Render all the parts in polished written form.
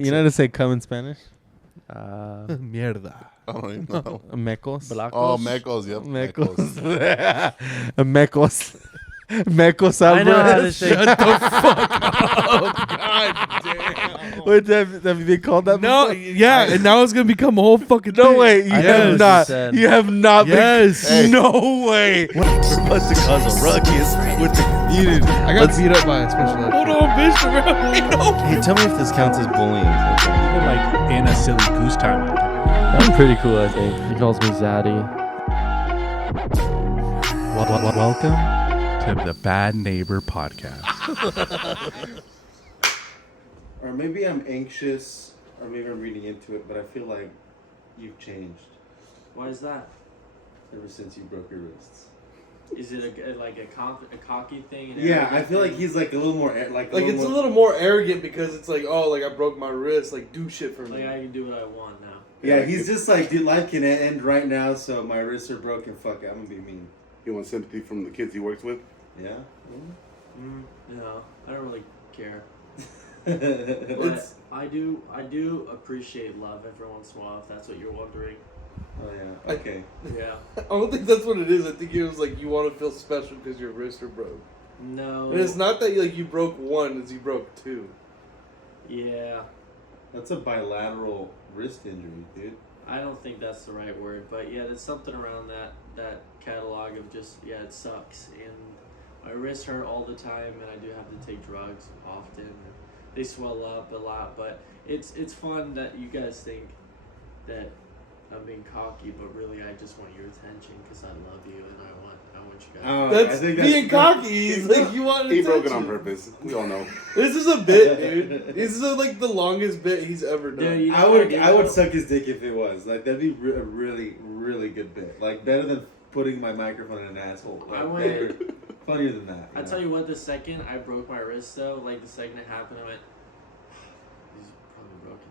You know how to say come in Spanish? Mierda. I don't even know. Mecos. Oh, Mecos. Yep. Mecos. Mecos. Mecos Alvarez. I know how to say. Shut the fuck up. God damn. Wait, have you been called that No, before? yeah, and now it's going to become a whole fucking No thing. way. You I know have what you not. said. You have not Yes. been. Hey. No way. We're about to cause a ruckus with the community. I got beat up by a special ed. Hold on, bitch. Hey, tell me if this counts as bullying. Even like in a silly goose time. I'm pretty cool, I think. He calls me Zaddy. Welcome to the Bad Neighbor Podcast. Or maybe I'm anxious, or maybe I'm reading into it, but I feel like you've changed Why is that? ever since you broke your wrists. Is it a cocky thing? Yeah, I feel like he's like a little more Like, it's a little more arrogant because it's like, oh, like, I broke my wrist. Like, do shit for me. Like I can do what I want now. Yeah, he's just like, dude, life can end right now, so my wrists are broken. Fuck it, I'm gonna be mean. He wants sympathy from the kids he works with. Yeah. No, I don't really care. It's, But I do appreciate love every once in a while. If that's what you're wondering. oh yeah. Okay. Yeah. I don't think that's what it is. I think it was like you want to feel special because your wrists are broke. No. And it's not that like you broke one, it's you broke two. Yeah. That's a bilateral wrist injury, dude. I don't think that's the right word, but yeah, there's something around that catalog of just it sucks, and my wrists hurt all the time, and I do have to take drugs often. And they swell up a lot, but it's fun that you guys think that I'm being cocky, but really I just want your attention because I love you and I want you guys. Oh, That's I think being cocky. He's like, you want He attention. broke it on purpose. We all know. This is a bit, dude. This is like the longest bit he's ever done. Dude, you know I what would do, I would though? suck his dick if it was like that'd be a really really good bit, like better than putting my microphone in an asshole. Like, I went- better, funnier than that. I tell you what, the second I broke my wrist though, like the second it happened, I went, he's probably broken.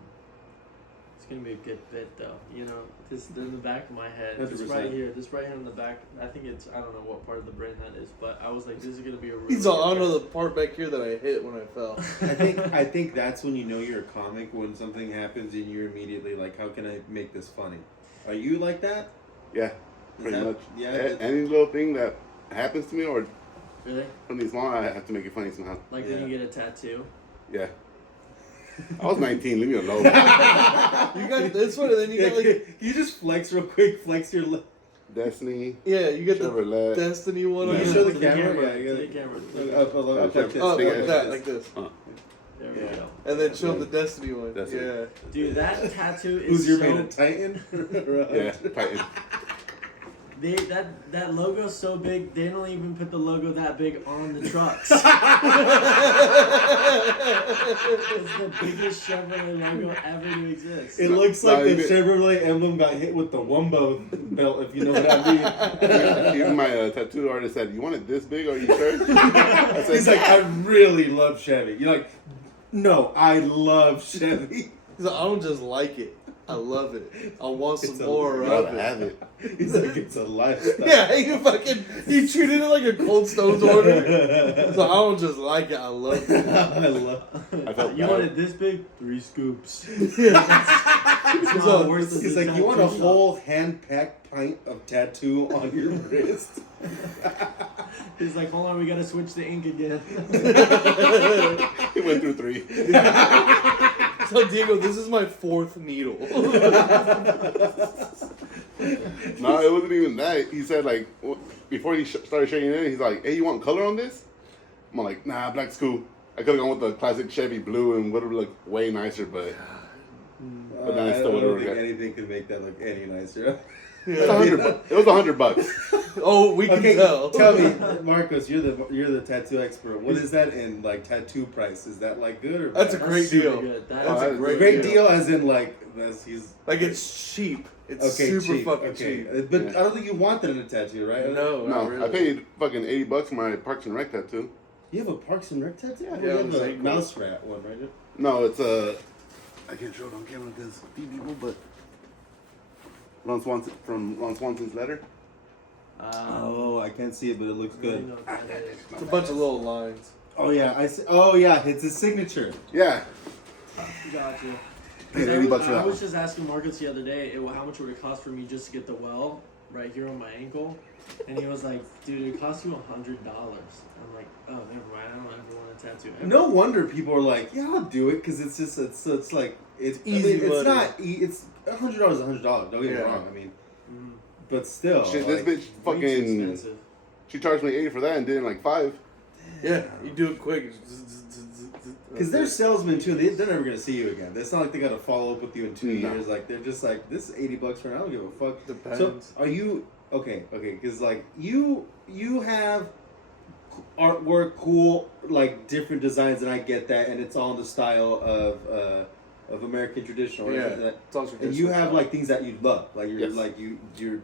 It's gonna be a good bit though, you know. This in the back of my head, this 100%. right here, in the back. I think it's I don't know what part of the brain that is, but I was like, this is gonna be a really. He's all, I good don't know bit. the part back here that I hit when I fell. I think that's when you know you're a comic, when something happens and you're immediately like, how can I make this funny? Are you like that? Yeah, pretty that- much. yeah, Any little thing that happens to me or Really? something small, I have to make it funny somehow. Like Yeah. when you get a tattoo. Yeah. I was 19. Leave me alone. You got this one, and then you Yeah, got like, you just flex real quick, flex your lip. Destiny. yeah, you got the Chevrolet. Destiny one. You on can your- show the To camera, yeah, you To gotta- the camera. Up like this. Oh, Big like ass. that, like this. There we Yeah. go. And then show the Destiny one. Destiny. Yeah. Dude, that tattoo is Who's your so man? A Titan? Yeah, Titan. that logo's so big, they don't even put the logo that big on the trucks. It's the biggest Chevrolet logo ever to exist. It looks like the even- Chevrolet emblem got hit with the Wumbo belt, if you know what I mean. Even my tattoo artist said, "You want it this big? Are you sure?" I said, He's like, I really love Chevy. You're like, no, I love Chevy. He's like, I don't just like it. I love it. I want some It's a more "I'll of it. have it." He's like, it's a lifestyle. Yeah, he treated it like a Cold Stones order. So I don't just like it, I love it. I love I felt You bad. want it this big? 3 scoops. He's It's all- not worth it. He's like, you want a whole hand-packed pint of tattoo on your wrist? He's like, hold on, we gotta switch the ink again. He went through 3. So Diego, this is my 4th needle. No, it wasn't even that. He said like before he started shaking it in, he's like, "Hey, you want color on this?" I'm like, "Nah, black's cool." I could have gone with the classic Chevy blue and would have looked way nicer, but But then I still I would've don't think regret- anything could make that look any nicer. it was $100. Oh, we can Okay, tell. tell me, Marcos, you're the tattoo expert. What is that in like tattoo price? Is that like good or That's a bad? great super deal. good. That's Oh, a that's great, great deal. deal, as in like he's Like it's cheap. It's okay, super cheap. fucking Okay, cheap. but Yeah. I don't think you want that in a tattoo, right? No, not No, really. I paid fucking $80 for my Parks and Rec tattoo. You have a Parks and Rec tattoo? Yeah, you have I'm a saying- mouse rat one, right? No, it's I can't show it on camera because people, but Ron Swanson from Ron Swanson's letter. Oh, I can't see it, but it looks I don't good. know what that is. It's a bunch of little lines. Oh yeah, I see. Oh yeah, it's his signature. Yeah, Gotcha. Paid $80 for I that. was just asking Marcus the other day, how much would it cost for me just to get the well right here on my ankle? And he was like, dude, it costs you $100. I'm like, oh, never mind. I don't ever want a tattoo. Ever. No wonder people are like, yeah, I'll do it because it's just it's like it's easy I mean, it's money. not it's $100 is $100. Don't get me wrong. I mean, but still, Shit, like, this bitch Way too fucking. expensive. She charged me $80 for that and did it in like 5. Yeah, you do it quick. because they're salesmen too. They're never gonna see you again. It's not like they gotta follow up with you in 2 No. years. Like they're just like, this is $80 for an hour. I don't give a fuck. Depends. So are you okay? Because like you have artwork, cool, like different designs, and I get that, and it's all in the style of American traditional. Yeah, Right? it's all And you have like things that you love, like your Yes. like your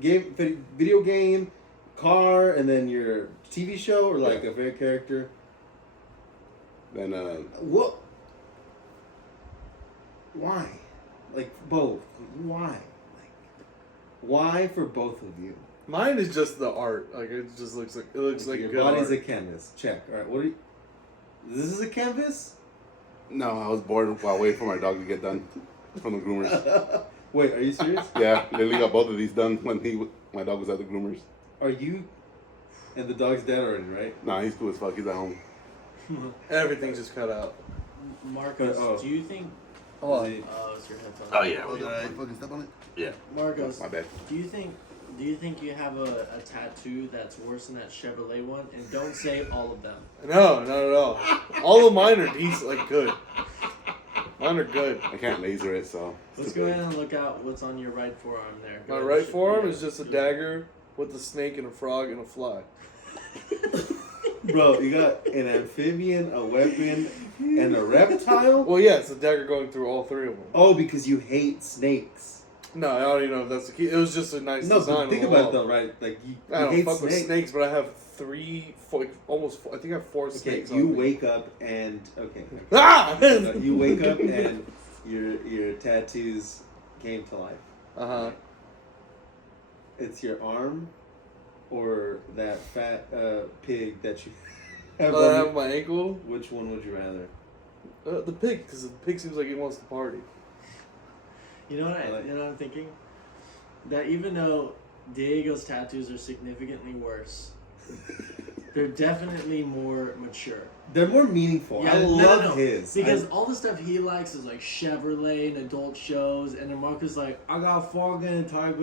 game, video game, car, and then your TV show, or like a favorite character. Then What? Why? Like both? Why? Like why for both of you? Mine is just the art. Like it just looks like Your good body's art. a canvas. Check. All right. What are you? This is a canvas. no, I was bored while waiting for my dog to get done from the groomers. Wait, are you serious? Yeah, Lily got both of these done when my dog was at the groomers. Are you? And the dog's dead already, right? Nah, he's cool as fuck. He's at home. Everything's just cut out. Marcos, Oh. do you think? Oh, Oh, it's your headphones. Oh yeah. Did I fucking step on it? Yeah. Marcos, My bad. do you think you have a tattoo that's worse than that Chevrolet one? And don't say all of them. no, not at all. All of mine are decent, like good. Mine are good. I can't laser it, so. Let's go ahead and look out what's on your right forearm there. Go My ahead, right show- forearm yeah. is just a dagger with a snake and a frog and a fly. Bro, you got an amphibian, a weapon, and a reptile. Well, yeah, it's a dagger going through all 3 of them. Oh, because you hate snakes. No, I don't even know if that's the key. It was just a nice No, design. but on think the about it wall. though, right? Like you I don't hate fuck with snakes. snakes, but I have 4, I think I have 4 Okay, snakes. you on me. wake up and okay. Ah! You wake up and your tattoos came to life. Uh-huh. It's your arm, or that fat pig that you have. I on have your- my ankle. Which one would you rather? The pig, because the pig seems like it wants to party. You know what you know what I'm thinking? That even though Diego's tattoos are significantly worse, they're definitely more mature. They're more meaningful. I love his. Because all the stuff he likes is like Chevrolet and adult shows, and then Marcus like, I got Frog and Tiger.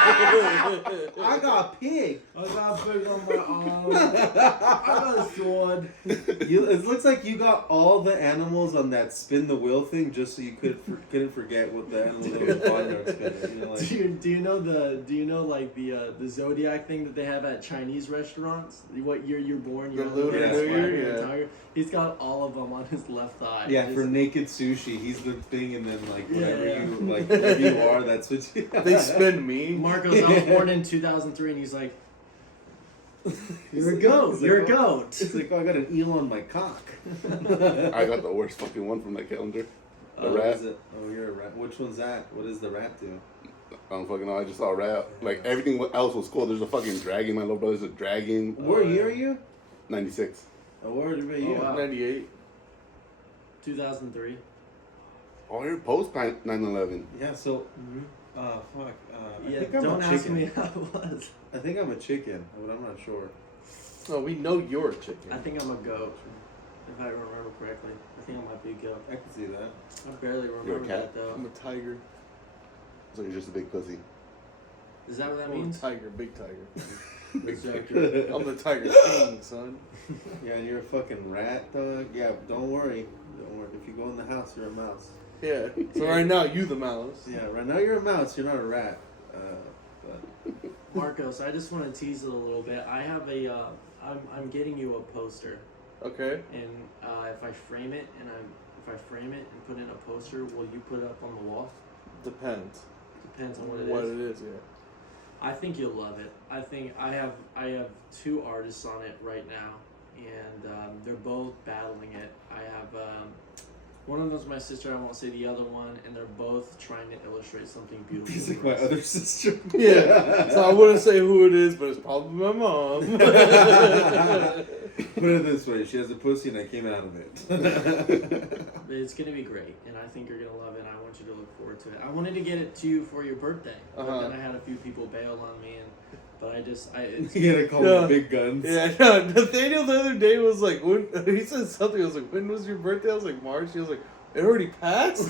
I got pig. I got pig on my arm. I got a sword. It looks like you got all the animals on that spin the wheel thing, just so you couldn't forget what the animal that was on there. You know, like, Do you know like the zodiac thing that they have at Chinese restaurants? What year you're born? The You're Lunar New Year, and yeah. Tiger. He's got all of them on his left eye. yeah, Just- for naked sushi, he's the thing, and then like whatever Yeah. you like, whatever you are, that's what you. They spin me. Marcos, I was born in 2003, and he's like, "You're a goat. He's You're a like, goat." It's like, oh, I got an eel on my cock. I got the worst fucking one from that calendar. The Oh, rat. is it? Oh, you're a rat. Which one's that? What does the rat do? I don't fucking know. I just saw a rat. Like everything else was cool. There's a fucking dragon. My little brother's a dragon. What year are you? 96. Oh, where are you? Oh, wow. 98. 2003. Oh, you're post 9/11. Yeah. So, fuck. I Yeah, think I'm don't a ask chicken. me how it was. I think I'm a chicken, but I'm not sure. No, we know you're a chicken. I think I'm a goat. If I remember correctly, I think I might be a goat. I can see that. I barely You're a remember cat? that I'm though. a tiger. So you're just a big pussy. Is that what that I'm a means? tiger, big tiger. Exactly. I'm the tiger king, son. Yeah, and you're a fucking rat, dog. Yeah, don't worry. Don't worry. If you go in the house, you're a mouse. Yeah. So right now, you the mouse. Yeah, right now you're a mouse. You're not a rat. But Marcos, I just want to tease it a little bit. I have a, I'm getting you a poster, Okay. and if I frame it and put in a poster, will you put it up on the wall? Depends. Depends on what it What is. it is, yeah. I think you'll love it. I think I have 2 artists on it right now, and they're both battling it. I have one of them's my sister. I won't say the other one, and they're both trying to illustrate something beautiful. he's like for my us. other sister. Yeah. So I wouldn't say who it is, but it's probably my mom. Put it this way: she has a pussy, and I came out of it. It's gonna be great, and I think you're gonna love it. And I want you to look forward to it. I wanted to get it to you for your birthday, but then I had a few people bail on me, but it's, You gotta call them big guns. Yeah, no, Nathaniel the other day was like, when he said something, I was like, when was your birthday? I was like, March. He was like, it already passed?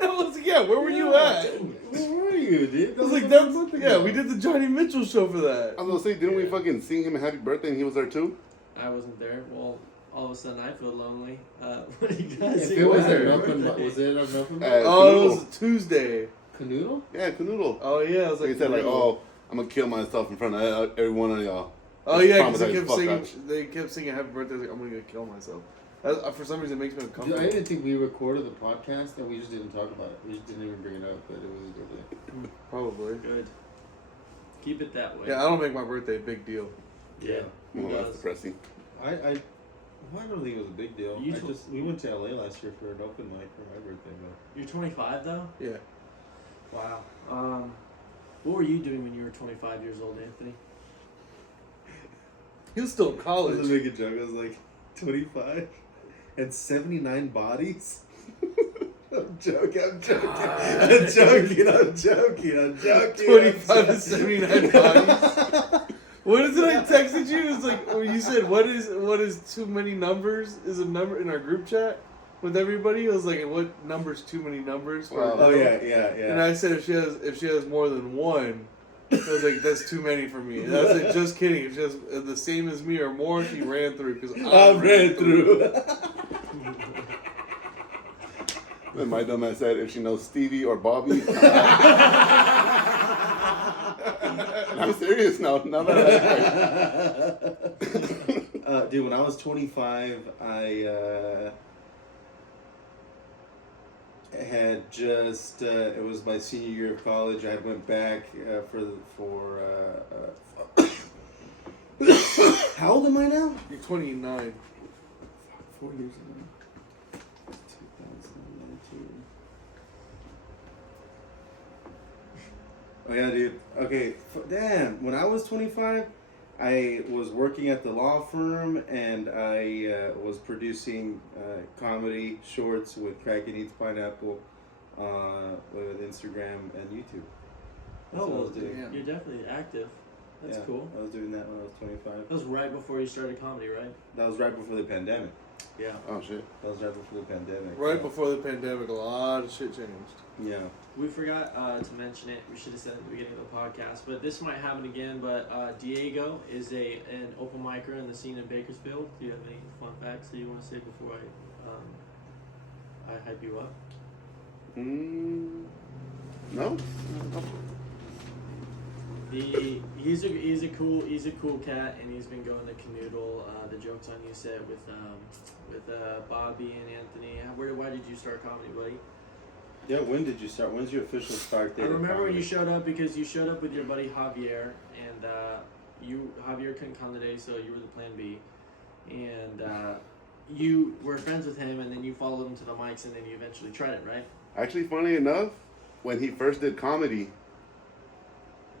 I was like, yeah, where were you at? Where were you, dude? I was like, that's, we did the Johnny Mitchell show for that. I was gonna say, didn't we fucking sing him a happy birthday and he was there too? I wasn't there. Well, all of a sudden I feel lonely. What do you guys If think? it was about there, your nothing. birthday? Was it a nothing? Oh, it was Tuesday. Canoodle? Yeah, Canoodle. Oh, yeah, I was like, He said like, oh, I'm gonna kill myself in front of every one of y'all. oh, yeah, because Traumatized they kept singing happy birthday. I was like, I'm gonna kill myself. For some reason, it makes me Dude, uncomfortable. I didn't think we recorded the podcast and we just didn't talk about it. We just didn't even bring it up, but it was a good day. Probably. Good. Keep it that way. Yeah, I don't make my birthday a big deal. Yeah. Well, Who that's does? depressing. I don't think it was a big deal. You We went to LA last year for an open mic for my birthday, but You're 25 though? Yeah. Wow. What were you doing when you were 25 years old, Anthony? He was still in I was college. gonna make a joke. I was like 25 and 79 bodies. I'm joking. I'm joking. I'm joking. I'm joking. I'm joking. 25 to 79 bodies. What is it I texted you? It's like when you said what is too many numbers is a number in our group chat with everybody. I was like, what number's too many numbers? For Oh yeah. And I said if she has more than one, I was like that's too many for me. And I was like just kidding. If she has the same as me or more, she ran through because I ran through. And my dumb ass said, if she knows Stevie or Bobby. I'm serious now. Now that Dude, when I was 25, I had just it was my senior year of college. I went back how old am I now? You're 29. 4 years ago. 2019. Oh yeah, dude. Okay, damn. When I was 25, I was working at the law firm and I was producing comedy shorts with Crack and Eats Pineapple with Instagram and YouTube. That's what I was doing. damn. You're definitely active. That's Yeah, cool. I was doing that when I was 25. That was right before you started comedy, right? That was right before the pandemic. Yeah. Oh shit. That was right before the pandemic. Right yeah. before the pandemic, a lot of shit changed. Yeah. We forgot to mention it. We should have said it at the beginning of the podcast, but this might happen again. But Diego is an open micer in the scene in Bakersfield. Do you have any fun facts that you want to say before I hype you up? No. He's a cool cat, and he's been going to Canoodle, the Jokes on You set with Bobby and Anthony. Why did you start comedy, buddy? Yeah, when did you start? When's your official start date? I of remember when comedy? you showed up because you showed up with your buddy Javier, and Javier couldn't come today, so you were the plan B, and you were friends with him, and then you followed him to the mics, and then you eventually tried it, right? Actually, funny enough, when he first did comedy,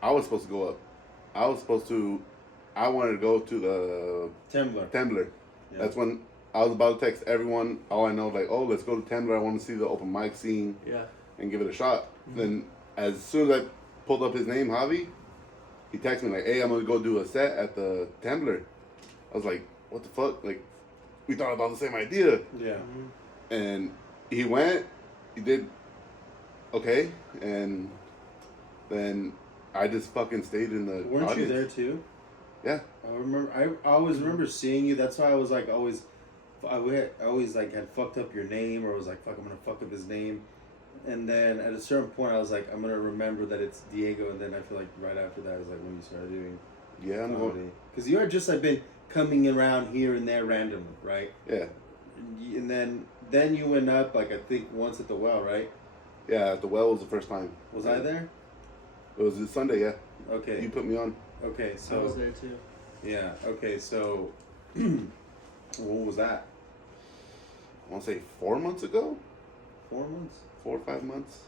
I was supposed to go up. I wanted to go to the Tembler. Yeah. That's when I was about to text everyone. All I know, like, oh, let's go to Tembler. I want to see the open mic scene. Yeah. And give it a shot. Then, as soon as I pulled up his name, Javi, he texted me like, hey, I'm gonna go do a set at the Tembler. I was like, what the fuck? Like, we thought about the same idea. Yeah. And he went. He did okay, and then I just fucking stayed in the Weren't audience. you there too? Yeah. I always remember seeing you. That's why I was like always like had fucked up your name, or was like, fuck, I'm gonna fuck up his name. And then at a certain point I was like, I'm gonna remember that it's Diego, and then I feel like right after that is like when you started doing comedy. Because you had just like been coming around here and there randomly, right? Yeah. And then you went up like I think once at the Well, right? Yeah, at the Well was the first time. Was I there? It was this Sunday, yeah. Okay. You put me on. Okay, so I was there too. Yeah. Okay, so what was that? I want to say 4 months ago? 4 months? 4 or 5 months?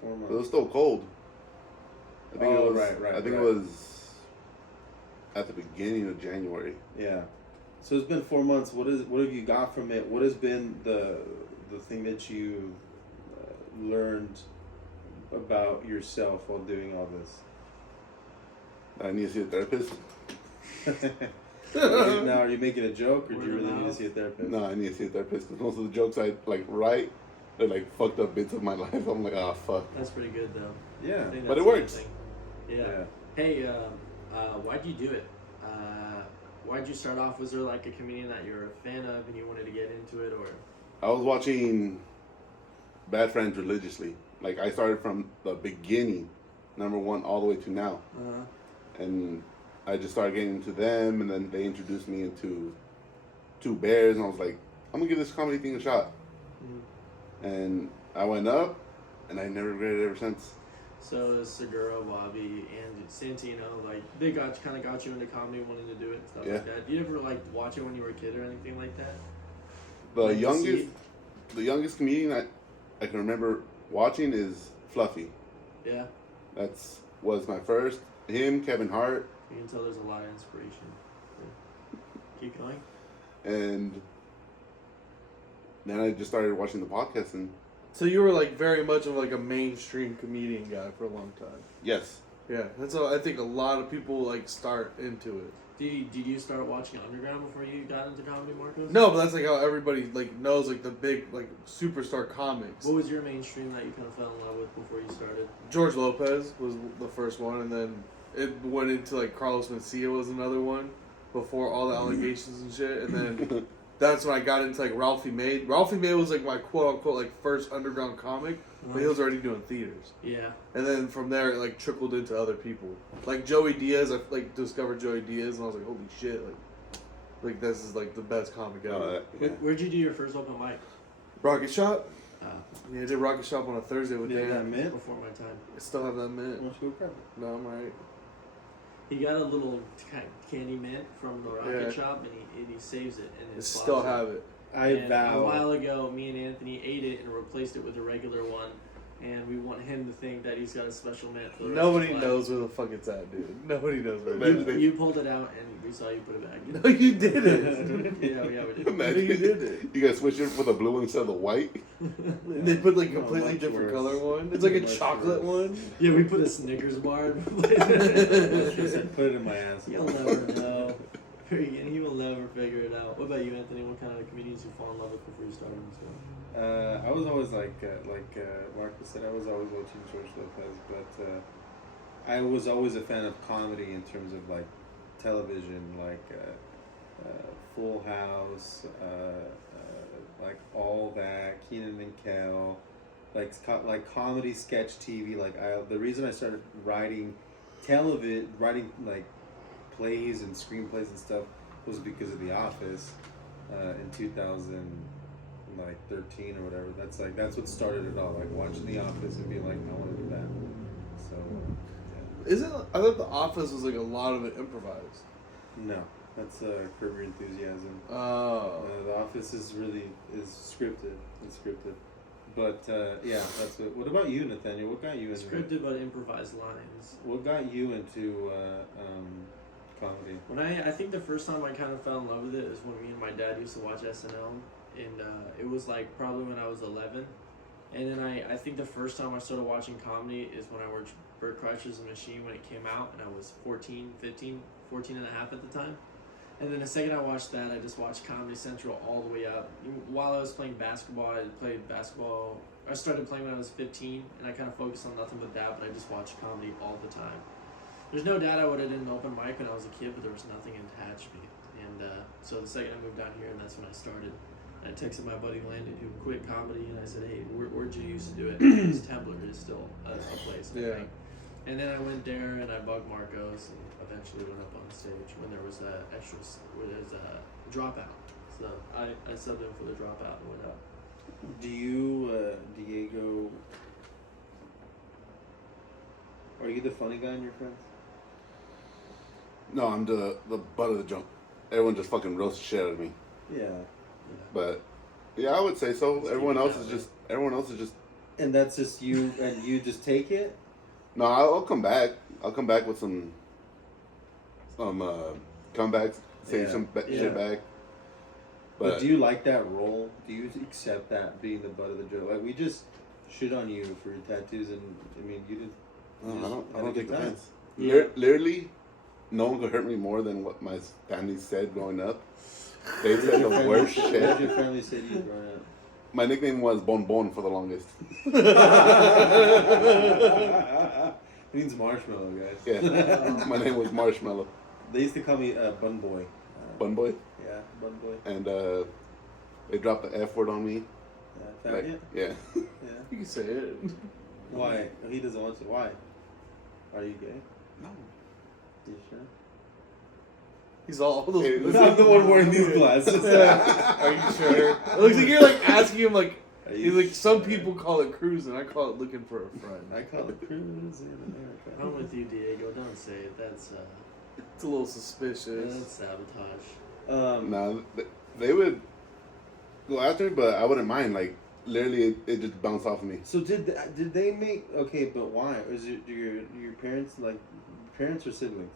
4 months. But it was still cold. I think it was. right. I think it was at the beginning of January. Yeah. So it's been 4 months. What have you got from it? What has been the thing that you learned about yourself while doing all this? I need to see a therapist. Now, are you making a joke, or do Word you of really need to mouth. see a therapist? No, I need to see a therapist because most of the jokes I like write, they're like fucked up bits of my life. I'm like, ah, fuck. That's pretty good though. Yeah. I think But that's it a good works. thing. Yeah. Hey, why'd you do it? Why'd you start off? Was there like a comedian that you're a fan of and you wanted to get into it, or? I was watching Bad Friends religiously. Like I started from the beginning, number 1 all the way to now, and I just started getting into them, and then they introduced me into Two Bears, and I was like, I'm gonna give this comedy thing a shot. And I went up, and I never regretted it ever since. So Segura, Bobby, and Santino, like they kind of got you into comedy, wanting to do it and stuff Yeah. like that. Did you ever like watch it when you were a kid or anything like that? The Like to youngest, see? the youngest comedian I can remember watching is Fluffy. Yeah. Was my first. Him, Kevin Hart, You can tell there's a lot of inspiration. Yeah. Keep going. and then I just started watching the podcast, and So you were like very much of like a mainstream comedian guy for a long time. yes, Yeah, that's how I think a lot of people like start into it. Did you start watching Underground before you got into comedy, Marcos? No, but that's like how everybody like knows like the big like superstar comics. What was your mainstream that you kind of fell in love with before you started? George Lopez was the first one, and then it went into like Carlos Mencia was another one before all the allegations and shit, and then that's when I got into like Ralphie May. Ralphie May was like my quote unquote like first underground comic, but he was already doing theaters. Yeah. And then from there, it like trickled into other people. Like Joey Diaz, I like discovered Joey Diaz, and I was like, holy shit, like this is like the best comic ever. Where'd you do your first open mic? Rocket Shop. Uh, Yeah, I did Rocket Shop on a Thursday with Did that Dan. mint? before my time. I still have that mint. Let's go grab it. No, I'm right. He got a little candy mint from the Rocket Yeah. Shop, and he saves it in I his still closet. have it. I And a vow. while ago, me and Anthony ate it and replaced it with a regular one, and we want him to think that he's got a special mint. For the rest Nobody of his knows where the fuck it's at, dude. Nobody knows where Imagine it's at. they- You pulled it out, and we saw you put it back. No, you didn't. yeah, we did. Imagine you did it. You guys switch it for the blue one instead of the white. They put like Oh, completely much different worse. color one. It's like a Much chocolate worse. one. Yeah, we put a Snickers bar. She said, put it in my ass. You'll never know. He will never figure it out. What about you, Anthony? What kind of comedians you fall in love with before you started this one? I was always like Marcus said, I was always watching George Lopez, but I was always a fan of comedy in terms of like television, like Full House, like all that, Kenan and Kel, like comedy sketch TV. Like the reason I started writing like plays and screenplays and stuff was because of The Office in 2013 or whatever. That's what started it all. Like watching The Office and being like, I want to do that. So Isn't I thought The Office was like a lot of it improvised. no, that's Curb Your Enthusiasm. Oh. The Office is scripted. It's scripted. But yeah, that's it. What about you, Nathaniel? What got you into Scripted but improvised lines. What got you into comedy? When I think the first time I kind of fell in love with it is when me and my dad used to watch SNL, and it was like probably when I was 11, and then I think the first time I started watching comedy is when I watched Bert Kreischer's Machine when it came out, and I was 14 and a half at the time. And then the second I watched that, I just watched Comedy Central all the way up. While I was playing basketball, I played basketball. I started playing when I was 15, and I kind of focused on nothing but that, but I just watched comedy all the time. There's no doubt I would have done an open mic when I was a kid, but there was nothing attached to me. And so the second I moved down here, and that's when I started. I texted my buddy Landon, who quit comedy, and I said, hey, where'd you used to do it? Because Tumblr is still a place. I Yeah. think. And then I went there, and I bugged Marcos, and eventually went up on stage when there was where there's a dropout. So I subbed in for the dropout and went up. Do you, Diego? Are you the funny guy in your friends? No, I'm the butt of the joke. Everyone just fucking roasts shit out of me. Yeah. But yeah, I would say so. Just Everyone keep it else that is way. just everyone else is just. And that's just you, and you just take it. No, I'll come back. I'll come back with some comebacks, say Yeah. some Yeah. shit back. But do you like that role? Do you accept that being the butt of the joke? Like we just shit on you for your tattoos, and I mean you did. No, you I just don't. I had a don't good take time. offense. Yeah. Literally, no one could hurt me more than what my family said growing up. They said the worst What did your shit. family say to you growing up? My nickname was Bon Bon for the longest. It means marshmallow, guys. Yeah, my name was Marshmallow. They used to call me Bun Boy. Bun Boy. Yeah, Bun Boy. And they dropped the F word on me. Yeah, Like, yeah. Yeah. You can say it. Why? He doesn't want to. Why? Are you gay? No. You sure? He's all those. Hey, I'm the one wearing these glasses. Are you sure? It looks like you're like asking him like. Are He's you like some sure? people call it cruising. I call it looking for a friend. I call it cruise in America. I'm with you, Diego. Don't say it. That's It's a little suspicious. that's sabotage. No, they would go after me, but I wouldn't mind. Like, literally, it just bounced off of me. So did they make okay? But why? Is it your parents like parents or siblings?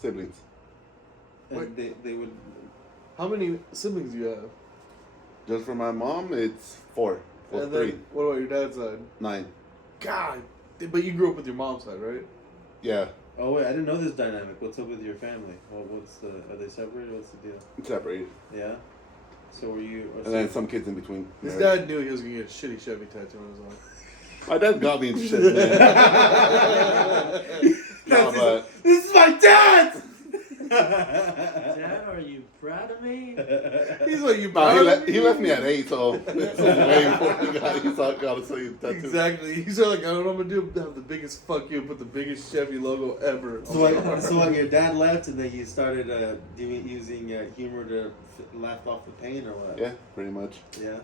Siblings. And they would. How many siblings do you have? Just for my mom, it's 4. Well, And 3. then, what about your dad's side? 9. God, but you grew up with your mom's side, right? Yeah, Oh wait, I didn't know this dynamic. What's up with your family? Well, are they separated? What's the deal? separated. Yeah. So were you? And then some kids in between. His Yeah. dad knew he was gonna get a shitty Chevy tattoo on his arm. My dad got me into shit, man. No, but This is my dad. Dad, are you proud of me? He's like, you no, proud of me? he left me at 8, so this was way before he got to see tattoo. Exactly. He's like, I don't know what I'm gonna do. Have the biggest fuck you, put the biggest Chevy logo ever. So what? Your dad left, and then you started using humor to laugh off the pain, or what? Yeah, pretty much. Yeah.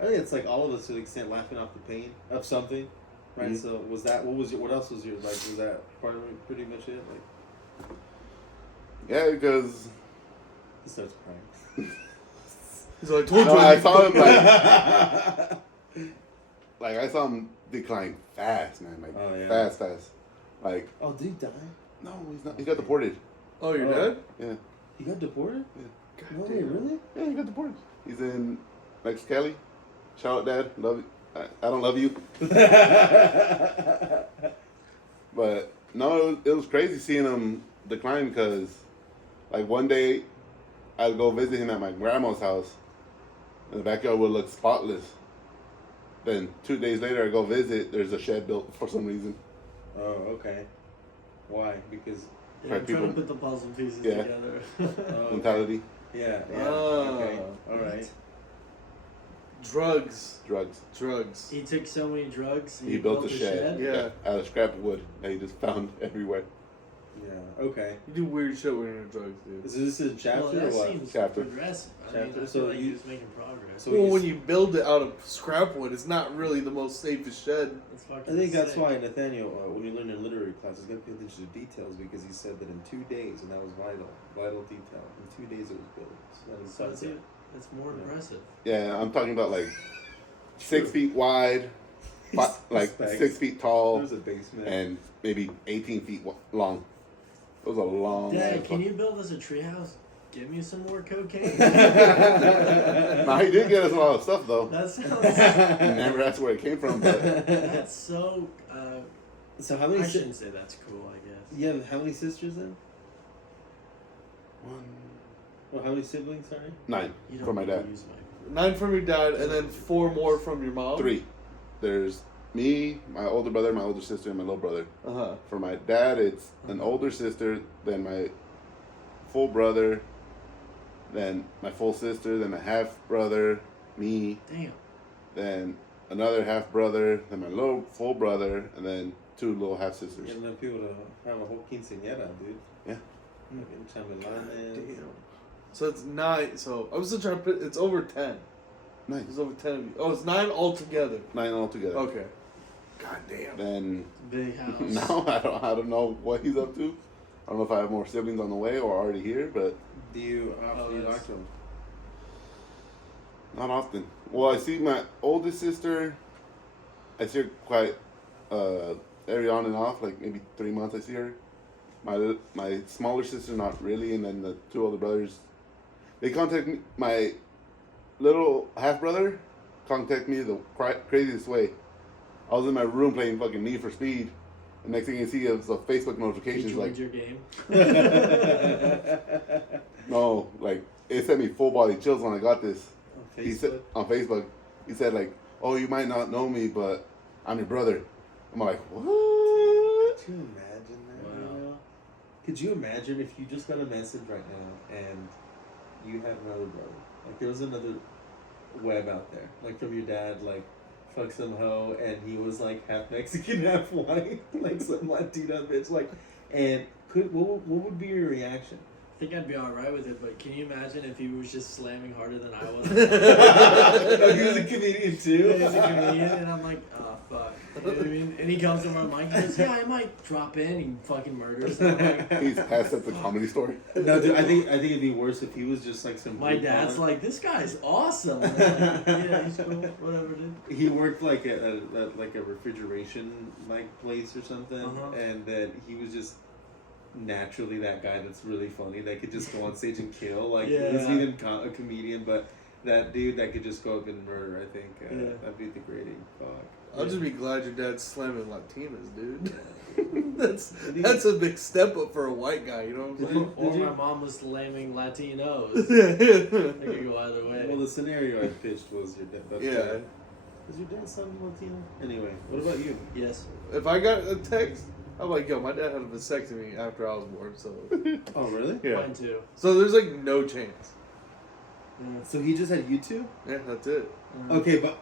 I think it's like all of us to the extent laughing off the pain of something, right? Mhm. So was that what else was your like? Was that part of it, pretty much it? Like Yeah, because he starts crying. He's like, I told no, you. I saw him like I saw him decline fast, man. Like Oh, yeah. fast. Like Oh, did he die? no, he's not. He got deported. Oh, your Oh. dad? Yeah, He got deported? God No way, damn. really? yeah, he got deported. He's in Mexicali. Shout out, Dad. Love you. I don't love you, but no, it was crazy seeing him decline because, like, one day I'd go visit him at my grandma's house, and the backyard would look spotless. Then 2 days later, I go visit. There's a shed built for some reason. Oh, okay. Why? Because Yeah, I'm trying people- to put the puzzle pieces Yeah. together. okay. Mentality, Yeah. Oh. Okay. All right. Drugs. drugs. He took so many drugs. And He built a shed. Yeah. Out of scrap wood that he just found everywhere. Yeah. Okay. You do weird shit when you're on drugs, dude. So this is a chapter Well, or that what? seems Chapter. progressive. I Chapter. mean, I feel So like you- he's making progress. So Well, you- when you build it out of scrap wood, it's not really the most safest shed. That's I fucking think that's sick. why Nathaniel, when you learn in literary classes, you got to pay attention to details because he said that in 2 days, and that was vital detail. In 2 days it was built. So that So is that's more Yeah. impressive. Yeah, I'm talking about like 6 feet wide, like Specs. 6 feet tall, There's a basement. and maybe 18 feet long. It was a long. Dad, can you build us a treehouse? Give me some more cocaine. Nah, he did get us a lot of stuff though. That sounds. Never asked where it came from, but That's so. So how many? I shouldn't say that's cool. I guess. You have how many sisters then? one, Or how many siblings? Sorry. 9 You don't for my need to dad. use my- 9 from your dad, and then 4 more from your mom. 3. There's me, my older brother, my older sister, and my little brother. Uh huh. For my dad, it's an older sister, then my full brother, then my full sister, then a half brother, me, Damn. then another half brother, then my little full brother, and then 2 little half sisters. You have enough people to have a whole quinceañera, dude. Yeah. Fucking chambelanes. Damn. So it's 9. So I was still trying to put. It's over 10. Nice. It's over 10 of you. Oh, it's 9 altogether. 9 altogether. Okay. God damn. Then Big house. now I don't know what he's up to. I don't know if I have more siblings on the way or already here, but Do you often you that's- talk to them? not often. Well, I see my oldest sister. I see her quite every on and off, like maybe 3 months I see her. my smaller sister, not really, and then the two older brothers, they contact me. My little half brother contacted me the craziest way. I was in my room playing fucking Need for Speed. The next thing you see is a Facebook He notification. joined Like, your game. no, like it sent me full body chills when I got this. On He said Facebook? on Facebook, he said like, "Oh, you might not know me, but I'm your brother." I'm like, "What?" Could you imagine that? Wow. You know? Could you imagine if you just got a message right now and you had another brother? Like there was another Webb out there, like from your dad, like fuck some hoe, and he was like half Mexican, half white, like some Latina bitch, like, and what would be your reaction? I think I'd be alright with it, but can you imagine if he was just slamming harder than I was? Oh, he was a comedian too. He's a comedian, and I'm like, oh fuck. You know what I mean? And he comes to my mic and goes, yeah, I might drop in and fucking murder someone. He's passed at the comedy store. No, dude, I think it'd be worse if he was just like some. My blue dad's collar. like, this guy's awesome. And I'm like, yeah, he's cool, whatever, dude. He worked like at a refrigeration like place or something, Uh-huh. and then he was just naturally that guy that's really funny that could just go on stage and kill. Like he wasn't Yeah. even a comedian, but that dude that could just go up and murder. I think Yeah. that'd be degrading. Fuck. I'll just be glad your dad's slamming Latinas, dude. that's a big step up for a white guy. You know what I'm Or saying? my mom was slamming Latinos. It could go either way. Well, the scenario I pitched was your dad. That's Yeah. Is your dad son Latino? Anyway, what about you? Yes. If I got a text, I'm like, yo, my dad had a vasectomy after I was born, so Oh, really? yeah. Mine too. So there's like no chance. So he just had you two? Yeah, that's it. Okay, but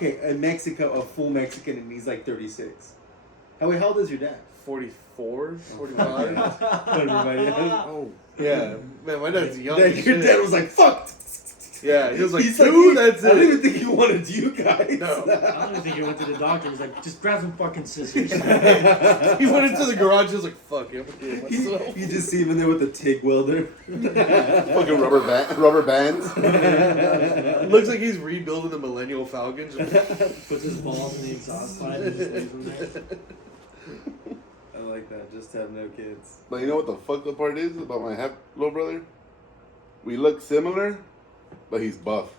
in Mexico, a full Mexican, and he's like 36. How old is your dad? 44, 45. Everybody else. Oh, yeah, man, my dad's young. Then as your shit. dad was like, "Fuck." Yeah, he was like, He's dude, that's I don't it. even think he wanted you guys. No. I don't even think he went to the doctor. He's like, just grab some fucking scissors. He went into the garage. He was like, "Fuck it, I'm gonna do it myself." You just see him in there with a TIG welder. Fucking rubber bands. Looks like he's rebuilding the Millennial Falcon. Puts his balls in the exhaust pipe and just leaves them there. I like that. Just have no kids. But you know what the fucked up part is about my little brother? We look similar, but he's buff.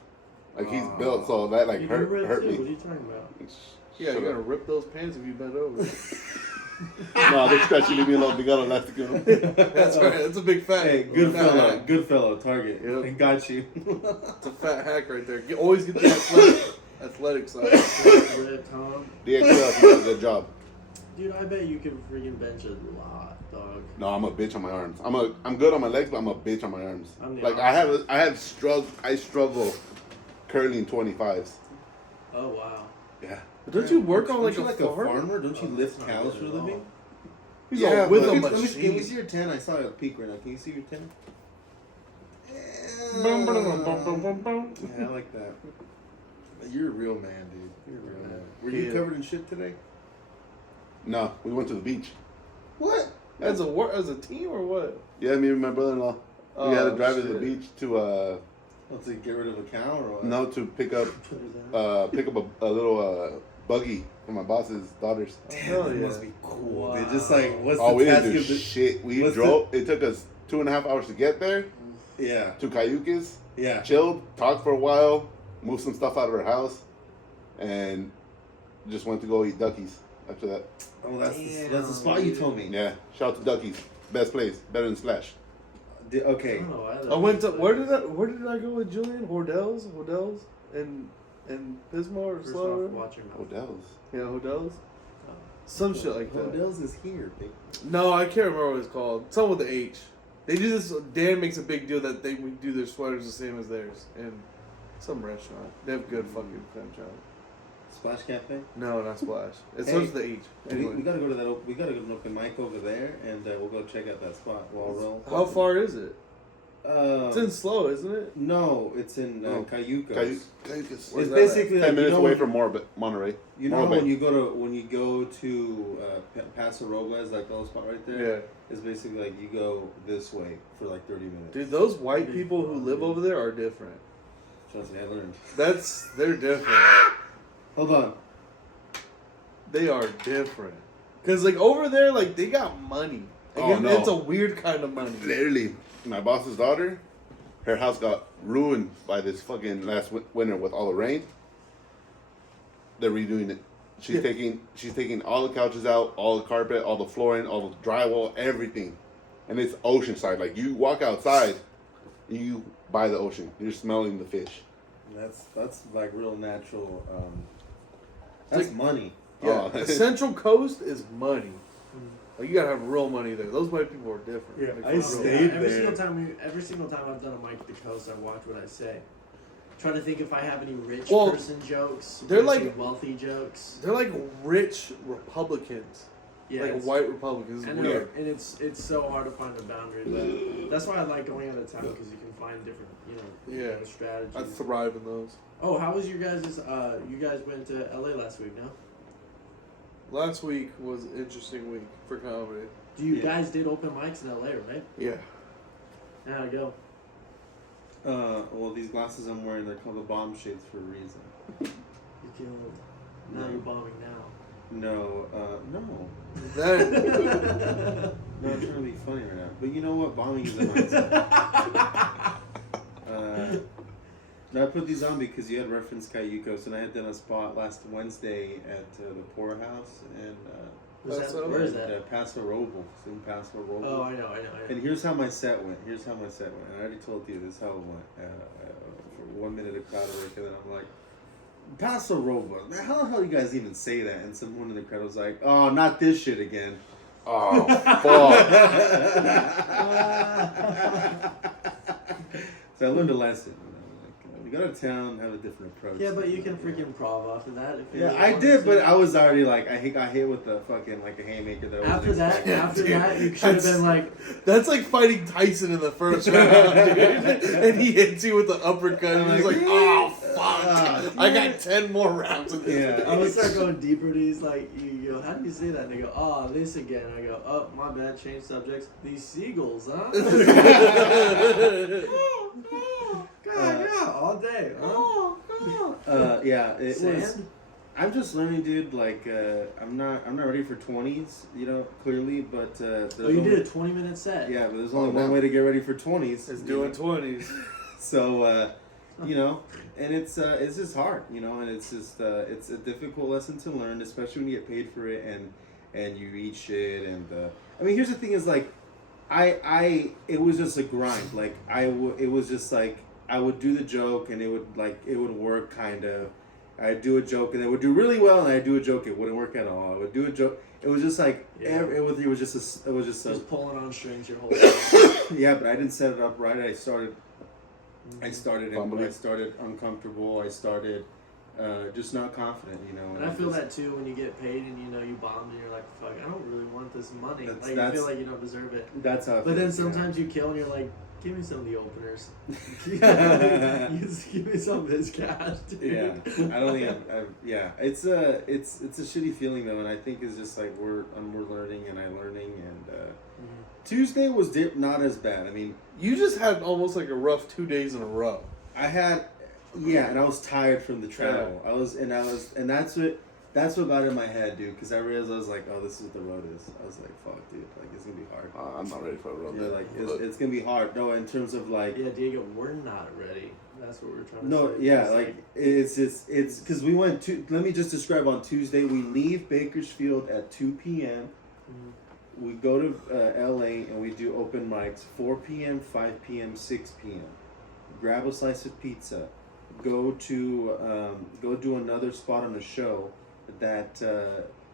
Like he's built, so that like You hurt too? me. What are you talking about? Yeah, Shut you're up. gonna rip those pants if you bend over. No, they're stretching. Leave me alone. They got elastic in them. That's right. That's a big fat. Hey, good fat fellow. hack. Good fellow. Target. Yep. I got you. It's a fat hack right there. Always get the athletic side. Ripped, huh? DXL did a good job. Dude, I bet you could freaking bench a lot, dog. No, I'm a bitch on my arms. I'm good on my legs, but I'm a bitch on my arms. I'm the Like I struggle curling 25s. Oh, wow. Yeah. Don't you work on like Aren't a you farm? farmer? Don't you Oh, lift that's not cows good for a at all. living? He's Yeah, all with but- a Let me machine. can we see your 10? I saw a peek right now. Can you see your 10? Yeah, I like that. You're a real man, dude. You're a real man. Were you Yeah. covered in shit today? No, we went to the beach. What? As a team or what? Yeah, me and my brother-in-law. We had to Oh, drive to the shit. beach to Let's say get rid of a cow or what? no to pick up a little buggy for my boss's daughters. Damn, Hell that yeah. must be cool. Wow. Dude. Just like, what's Oh, the we task didn't do of the... shit. We what's drove. It took us 2.5 hours to get there Yeah, to Cayucas. yeah. Chilled, talked for a while, moved some stuff out of her house, and just went to go eat Duckies after that. Oh, that's Damn, the spot you dude. told me. Yeah, shout out to Duckies. Best place, better than Splash. Okay. I went to where did I go with Julian? Hordell's, and Pismo or First Slow. off, watch your mouth. Odell's. Yeah, Hordell's. Some shit like that. Odell's is here, big. No, I can't remember what it's called. Something with the H. They do this. Dan makes a big deal that we do their sweaters the same as theirs, and some restaurant. They have good fucking clam chowder. Splash Cafe. No, not Splash. It Hey, starts with the H. Anyway. We gotta go to that. We gotta go to an open mic over there, and we'll go check out that spot. While How far is it? It's in It's Slow, isn't it? No, it's in Oh. Cayucos. Cayucas. Where's It's that basically 10 like, minutes you know, away when- from Monterey. You know Morro when Bay. you go to Paso Robles, like that little spot right there. Yeah. It's basically like you go this way for like 30 minutes. Dude, those white people who live over there are different. Trust me, I learned. They're different. Hold on. They are different. Cause like over there, like they got money. Oh, no. It's a weird kind of money. Literally, my boss's daughter, her house got ruined by this fucking last winter with all the rain. They're redoing it. She's taking all the couches out, all the carpet, all the flooring, all the drywall, everything. And it's oceanside. Like, you walk outside, you by the ocean. You're smelling the fish. That's like real natural. That's like, money. Yeah, Oh. the Central Coast is money. Like, you gotta have real money there. Those white people are different. Yeah, Like, I for real. stayed every there. Every single time I've done a mic at the coast, I watch what I say. Trying to think if I have any rich Well, person jokes. they're any like- wealthy jokes. They're like rich Republicans. Yeah, Like it's- white Republicans. It's and weird. it's so hard to find a boundary, but that's why I like going out of town because you can find different, Yeah. strategies. I thrive in those. Oh, how was your guys'? You guys went to LA last week, no? Last week was an interesting week for comedy. You guys did open mics in LA, right? Yeah. How'd it go? Well, these glasses I'm wearing, they're called the bomb shades for a reason. You killed. Now you're bombing now. No, no. That, No, I'm trying to be funny right now. But you know what? Bombing is a mindset. No, I put these on because you had referenced Cayucos, and I had done a spot last Wednesday at the Poorhouse, and Where is that? Paso Robles, in Paso Robles. Oh, I know. And here's how my set went. And I already told you this how it went. For 1 minute of crowd work, and then I'm like, Paso Robles. Man, how the hell you guys even say that? And someone in the crowd was like, oh, not this shit again. Oh, fuck. So I learned a lesson. You go to town, have a different approach. Yeah, but you can freaking improv after that. If you Yeah, really I wanted did, to. but I was already like, I got hit with the fucking, like a haymaker that I After was that, you should have been like, that's like fighting Tyson in the first round, dude. And he hits you with the uppercut, and he's like, oh, fuck. I got 10 more rounds of this. Yeah. I'm gonna start going deeper to these. Like, you go, how do you say that? And they go, oh, this again. I go, oh, my bad, change subjects. These seagulls, huh? God, yeah, all day. Huh? Yeah, it Sand? was. I'm just learning, dude. Like, I'm not ready for 20s, clearly. But there's Oh, you only, did a 20-minute set. Yeah, but there's only one way to get ready for 20s. It's doing 20s. So, and it's just hard, and it's just it's a difficult lesson to learn, especially when you get paid for it and you eat shit. And I mean, here's the thing: is like, it was just a grind. Like it was just like I would do the joke and it would work kind of. I'd do a joke and it would do really well, and I'd do a joke, it wouldn't work at all. I would do a joke. It was just like it was just pulling on strings your whole time. yeah, but I didn't set it up right. I started uncomfortable. I started just not confident, And I feel that too when you get paid and you bombed and you're like, fuck, I don't really want this money. That's- Like, you feel like you don't deserve it. That's how. But then sometimes you kill and you're like, give me some of the openers. Give me some of this cash, dude. Yeah, I don't think yeah, it's a shitty feeling though, and I think it's just like we're learning and I'm learning, and Tuesday was not as bad. I mean, You just had almost like a rough 2 days in a row. I had, and I was tired from the travel. And that's what got in my head, dude. Because I realized I was like, oh, this is what the road is. I was like, fuck, dude, like it's gonna be hard. I'm not ready for a road. Yeah, like it's gonna be hard. No, in terms of like. Yeah, Diego, we're not ready. That's what we're trying to say. No, yeah, like it's because we went to. Let me just describe on Tuesday. We leave Bakersfield at 2 p.m. We go to LA and we do open mics 4 p.m., 5 p.m., 6 p.m. Grab a slice of pizza. Go do another spot on a show that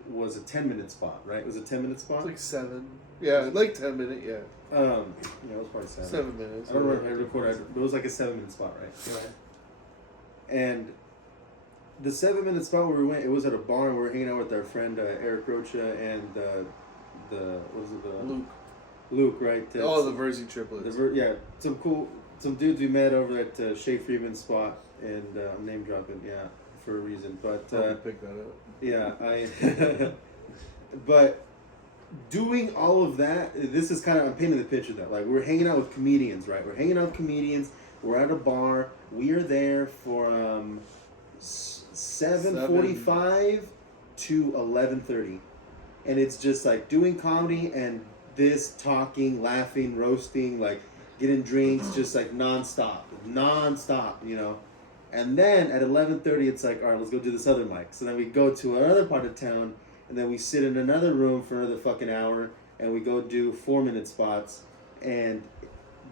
was a 10-minute spot, right? It was a 10-minute spot? It's like 7. Yeah, like 10 minutes, yeah. Yeah, it was probably 7. 7 minutes. I don't remember. I recorded. It was like a 7-minute spot, right? Right. And the 7-minute spot where we went, it was at a bar, and we were hanging out with our friend Eric Rocha and Luke, right? The Verzi triplets. Some dudes we met over at Shea Freeman's spot, and I'm name dropping, for a reason. But pick that up. yeah, but doing all of that, this is kind of, I'm painting the picture that like we're hanging out with comedians, right? We're at a bar. We are there for 7:45 to 11:30, and it's just like doing comedy, and this, talking, laughing, roasting, like getting drinks, just like nonstop, you know. And then at 11:30, it's like, all right, let's go do this other mic. So then we go to another part of town, and then we sit in another room for another fucking hour, and we go do 4-minute spots, and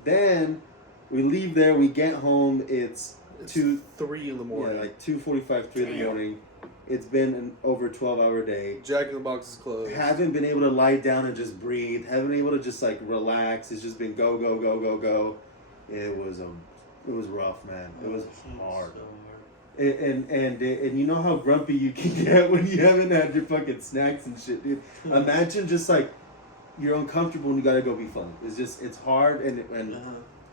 then we leave there. We get home. It's 3 in the morning. Yeah, like 2:45, 3 in the morning. It's been an over 12-hour day. Jack in the Box is closed. Haven't been able to lie down and just breathe. Haven't been able to just like relax. It's just been go, go, go, go, go. It was rough, man. It was hard. So hard. And you know how grumpy you can get when you haven't had your fucking snacks and shit, dude. Imagine just like you're uncomfortable and you gotta go be fun. It's hard and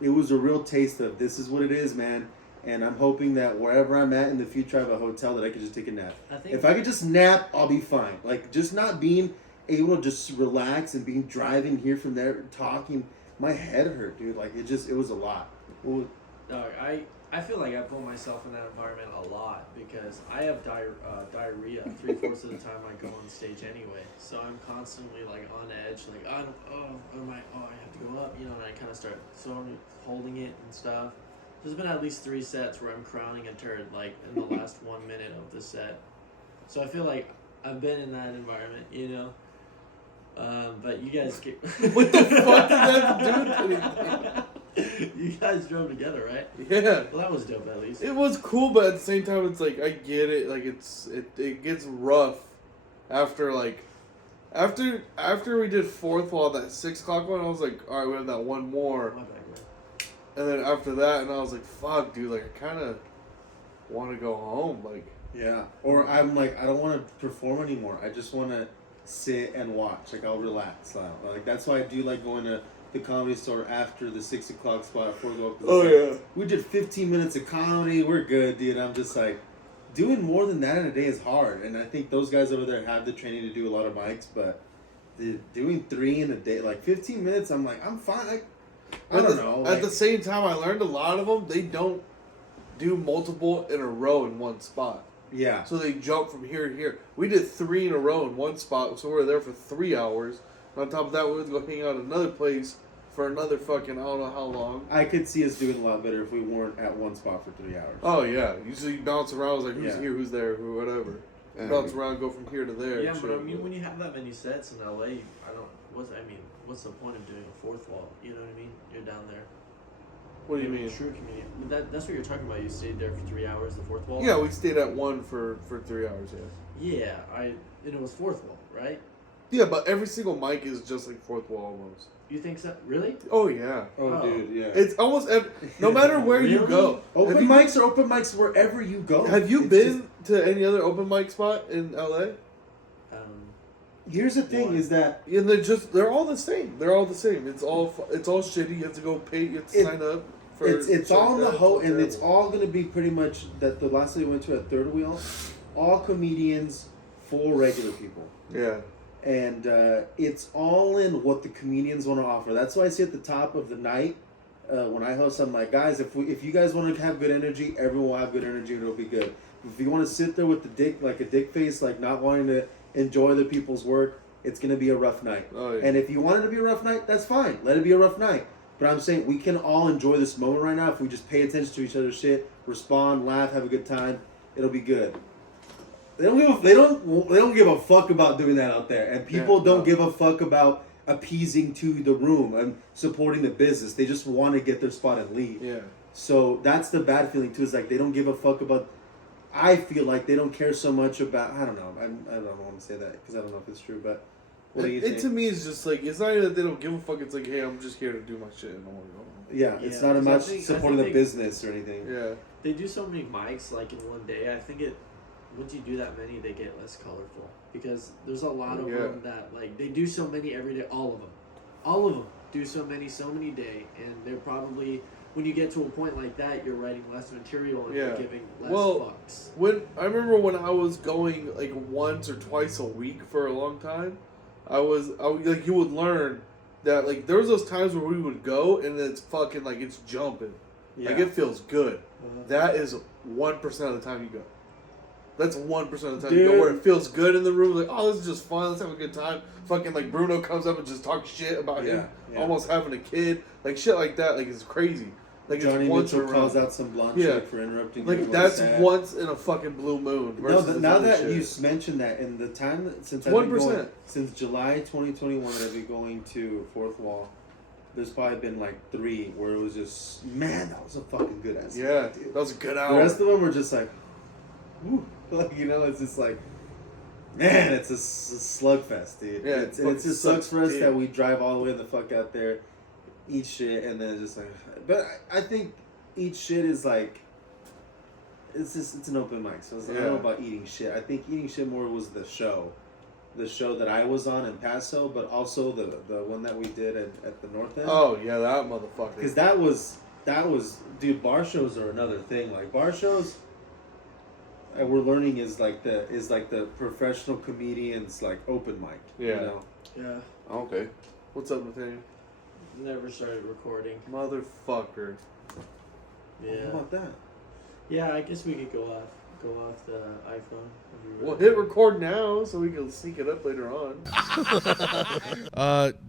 it was a real taste of this is what it is, man. And I'm hoping that wherever I'm at in the future, I have a hotel that I could just take a nap. If I could just nap, I'll be fine. Like, just not being able to just relax and being driving here from there, talking, my head hurt, dude. Like, it was a lot. Dog, I feel like I put myself in that environment a lot because I have diarrhea 3/4 of the time I go on stage anyway. So I'm constantly like on edge, like I have to go up, you know, and I kind of start holding it and stuff. There's been at least 3 sets where I'm crowning a turd, like, in the last 1 minute of the set. So I feel like I've been in that environment, you know? But you guys... What the fuck did that have to do with anything? You guys drove together, right? Yeah. Well, that was dope, at least. It was cool, but at the same time, it's like, I get it. Like, it gets rough after, like... After we did Fourth Wall, that 6 o'clock one, I was like, alright, we have that one more. My bad, bro. And then after that, and I was like, fuck, dude, like, I kind of want to go home, like. Yeah. Or I'm like, I don't want to perform anymore. I just want to sit and watch. Like, I'll relax. Like, that's why I do like going to the Comedy Store after the 6 o'clock spot before we go up. Oh, yeah. We did 15 minutes of comedy. We're good, dude. I'm just like, doing more than that in a day is hard. And I think those guys over there have the training to do a lot of mics, but doing 3 in a day, like 15 minutes, I'm like, I'm fine. Like, I don't know. At the same time, I learned a lot of them. They don't do multiple in a row in one spot. Yeah. So they jump from here to here. We did 3 in a row in one spot, so we were there for 3 hours. And on top of that, we would go hang out at another place for another fucking I don't know how long. I could see us doing a lot better if we weren't at one spot for 3 hours. Oh yeah. Usually you bounce around. I was like, who's here, who's there, who, whatever. Yeah. Bounce around, go from here to there. Yeah, and but shit. I mean, when you have that many sets in LA, what's the point of doing a Fourth Wall? You know what I mean? You're down there. What do you mean? True comedian. But that's what you're talking about. You stayed there for 3 hours, the Fourth Wall? Yeah, we stayed at one for 3 hours, yeah. Yeah, and it was Fourth Wall, right? Yeah, but every single mic is just like Fourth Wall almost. You think so? Really? Oh, yeah. Oh, dude, yeah. It's almost no matter where you Really? go. Open mics are open mics wherever you go. Have you It's been to any other open mic spot in LA? Here's the thing: One. is that Yeah, they're all the same. They're all the same. It's all shitty. You have to go pay. You have to sign up. For it's shit all in the like whole, that. and it's all gonna be pretty much that. The last time we went to at Third Wheel, all comedians, full regular people. Yeah. And it's all in what the comedians want to offer. That's why I say at the top of the night, when I host, I'm like, guys, if you guys want to have good energy, everyone will have good energy and it'll be good. If you want to sit there with the dick face, like not wanting to enjoy other people's work, it's gonna be a rough night. Oh, yeah. And if you want it to be a rough night, that's fine. Let it be a rough night. But I'm saying we can all enjoy this moment right now if we just pay attention to each other's shit, respond, laugh, have a good time. It'll be good. They don't give a fuck about doing that out there, and people don't give a fuck about appeasing to the room and supporting the business. They just want to get their spot and leave. Yeah. So that's the bad feeling too. Is like they don't give a fuck about. I feel like they don't care so much about. I don't know. I don't want to say that because I don't know if it's true. But what do you think? It to me is just like it's not even that they don't give a fuck. It's like, hey, I'm just here to do my shit and I want to go home. Yeah, it's Yeah, not because I about think supporting the they- business or anything. Yeah. They do so many mics like in one day. I think once you do that many, they get less colorful because there's a lot of them that like they do so many every day. All of them do so many day, and they're probably when you get to a point like that, you're writing less material and you're giving less fucks. When I remember when I was going like once or twice a week for a long time, I was like you would learn that like there was those times where we would go and it's fucking like it's jumping, like it feels good. That is 1% of the time you go. That's 1% of the time. Dude. Where it feels good in the room. Like, oh, this is just fun. Let's have a good time. Fucking like Bruno comes up and just talks shit about him almost having a kid. Like shit like that. Like it's crazy. Like Johnny it's once Mitchell around. calls out some blonde chick for interrupting. Like that's once in a fucking blue moon. No, versus now other that shit. you mentioned that, in the time since I've 1%. been going, since July 2021 that I've been going to Fourth Wall, there's probably been like 3 where it was just, man, that was a fucking good ass. Yeah, dude. that was a good The hour. rest of them were just like, woo. Like, you know, it's just like, man, it's a slugfest, dude. Yeah, it just sucks for us that we drive all the way the fuck out there, eat shit, and then just like, but I think eat shit is like, it's an open mic, so it's, I don't know about eating shit. I think eating shit more was the show that I was on in Paso, but also the one that we did at the North End. Oh yeah, that motherfucker. Because that was, dude. Bar shows are another thing. Like bar shows, we're learning is like the professional comedians like open mic. Yeah. You know? Yeah. Okay. What's up, Nathaniel? Never started recording. Motherfucker. Yeah. How about that? Yeah, I guess we could go off the iPhone. Well, hit record now so we can sync it up later on.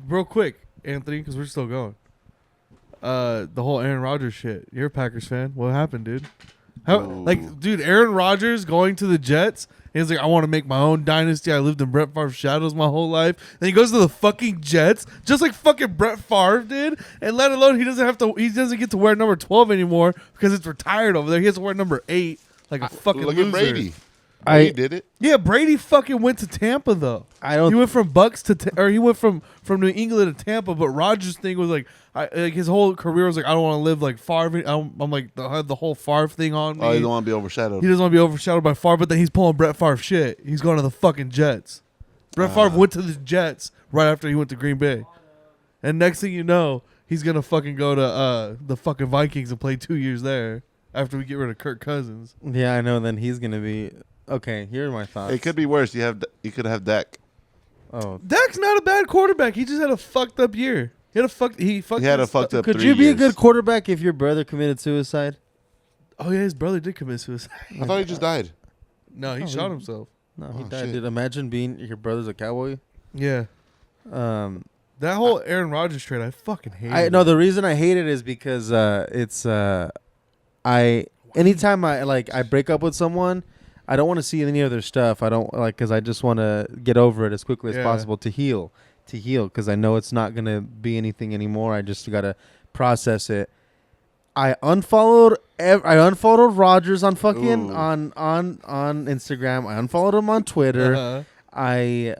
Real quick, Anthony, because we're still going. The whole Aaron Rodgers shit. You're a Packers fan. What happened, dude? Dude, Aaron Rodgers going to the Jets. He's like, I want to make my own dynasty. I lived in Brett Favre's shadows my whole life. Then he goes to the fucking Jets, just like fucking Brett Favre did. And let alone he doesn't get to wear number 12 anymore because it's retired over there. He has to wear number 8 like a fucking Look loser. at Brady. Brady did it. Yeah, Brady fucking went to Tampa though. He went from Bucks to or he went from New England to Tampa. But Rodgers' thing was like, his whole career was like, I don't want to live like Favre. I'm like the whole Favre thing on me. Oh, he don't want to be overshadowed. He doesn't want to be overshadowed by Favre. But then he's pulling Brett Favre shit. He's going to the fucking Jets. Brett Favre went to the Jets right after he went to Green Bay, and next thing you know, he's gonna fucking go to the fucking Vikings and play 2 years there after we get rid of Kirk Cousins. Yeah, I know. Then he's gonna be okay. Here are my thoughts. It could be worse. You could have Dak. Oh, Dak's not a bad quarterback. He just had a fucked up year. He had a fucked up. could 3 you be years. a good quarterback if your brother committed suicide? Oh yeah, his brother did commit suicide. I thought he just died. No, he shot himself. No, he Oh, died. shit. Dude, imagine being your brother's a cowboy. Yeah, That that whole Aaron Rodgers trade, I fucking hate. I no. The reason I hate it is because anytime I break up with someone, I don't want to see any of their stuff. I don't because I just want to get over it as quickly as possible to heal because I know it's not gonna be anything anymore. I just gotta process it. I unfollowed Rogers on fucking on Instagram. I unfollowed him on Twitter. I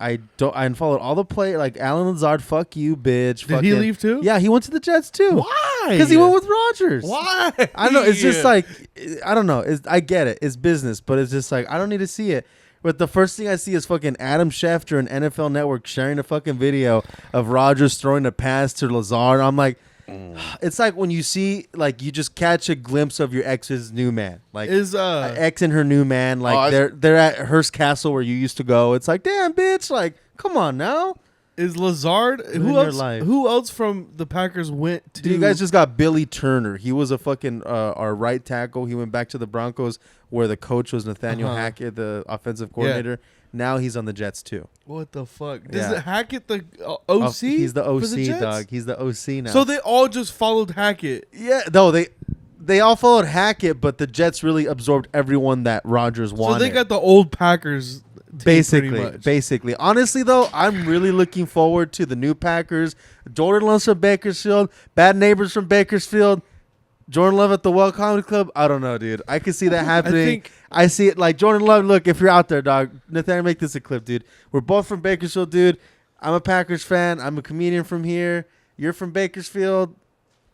unfollowed all the play like Alan Lazard. Fuck you, bitch. Did he leave too? Yeah, he went to the Jets too. Why? Because he went with Rodgers. Why? I don't know. It's just like I don't know. I get it. It's business, but it's just like I don't need to see it. But the first thing I see is fucking Adam Schefter and NFL Network sharing a fucking video of Rodgers throwing a pass to Lazard. I'm like, it's like when you see like you just catch a glimpse of your ex's new man, like ex and her new man, like they're at Hearst Castle where you used to go. It's like, damn, bitch, like come on now. Is Lazard who else from the Packers went to? Dude, you guys just got Billy Turner. He was a fucking our right tackle. He went back to the Broncos where the coach was Nathaniel Hackett, the offensive coordinator. Yeah. Now he's on the Jets too. What the fuck? Is it Hackett the OC? He's the OC, dog. He's the OC now. So they all just followed Hackett. Yeah, no, they all followed Hackett, but the Jets really absorbed everyone that Rodgers wanted. So they got the old Packers. Basically. Honestly, though, I'm really looking forward to the new Packers. Jordan Love's from Bakersfield. Bad Neighbors from Bakersfield. Jordan Love at the Well Comedy Club. I don't know, dude. I can see that happening. I see it like Jordan Love. Look, if you're out there, dog, Nathaniel, make this a clip, dude. We're both from Bakersfield, dude. I'm a Packers fan. I'm a comedian from here. You're from Bakersfield.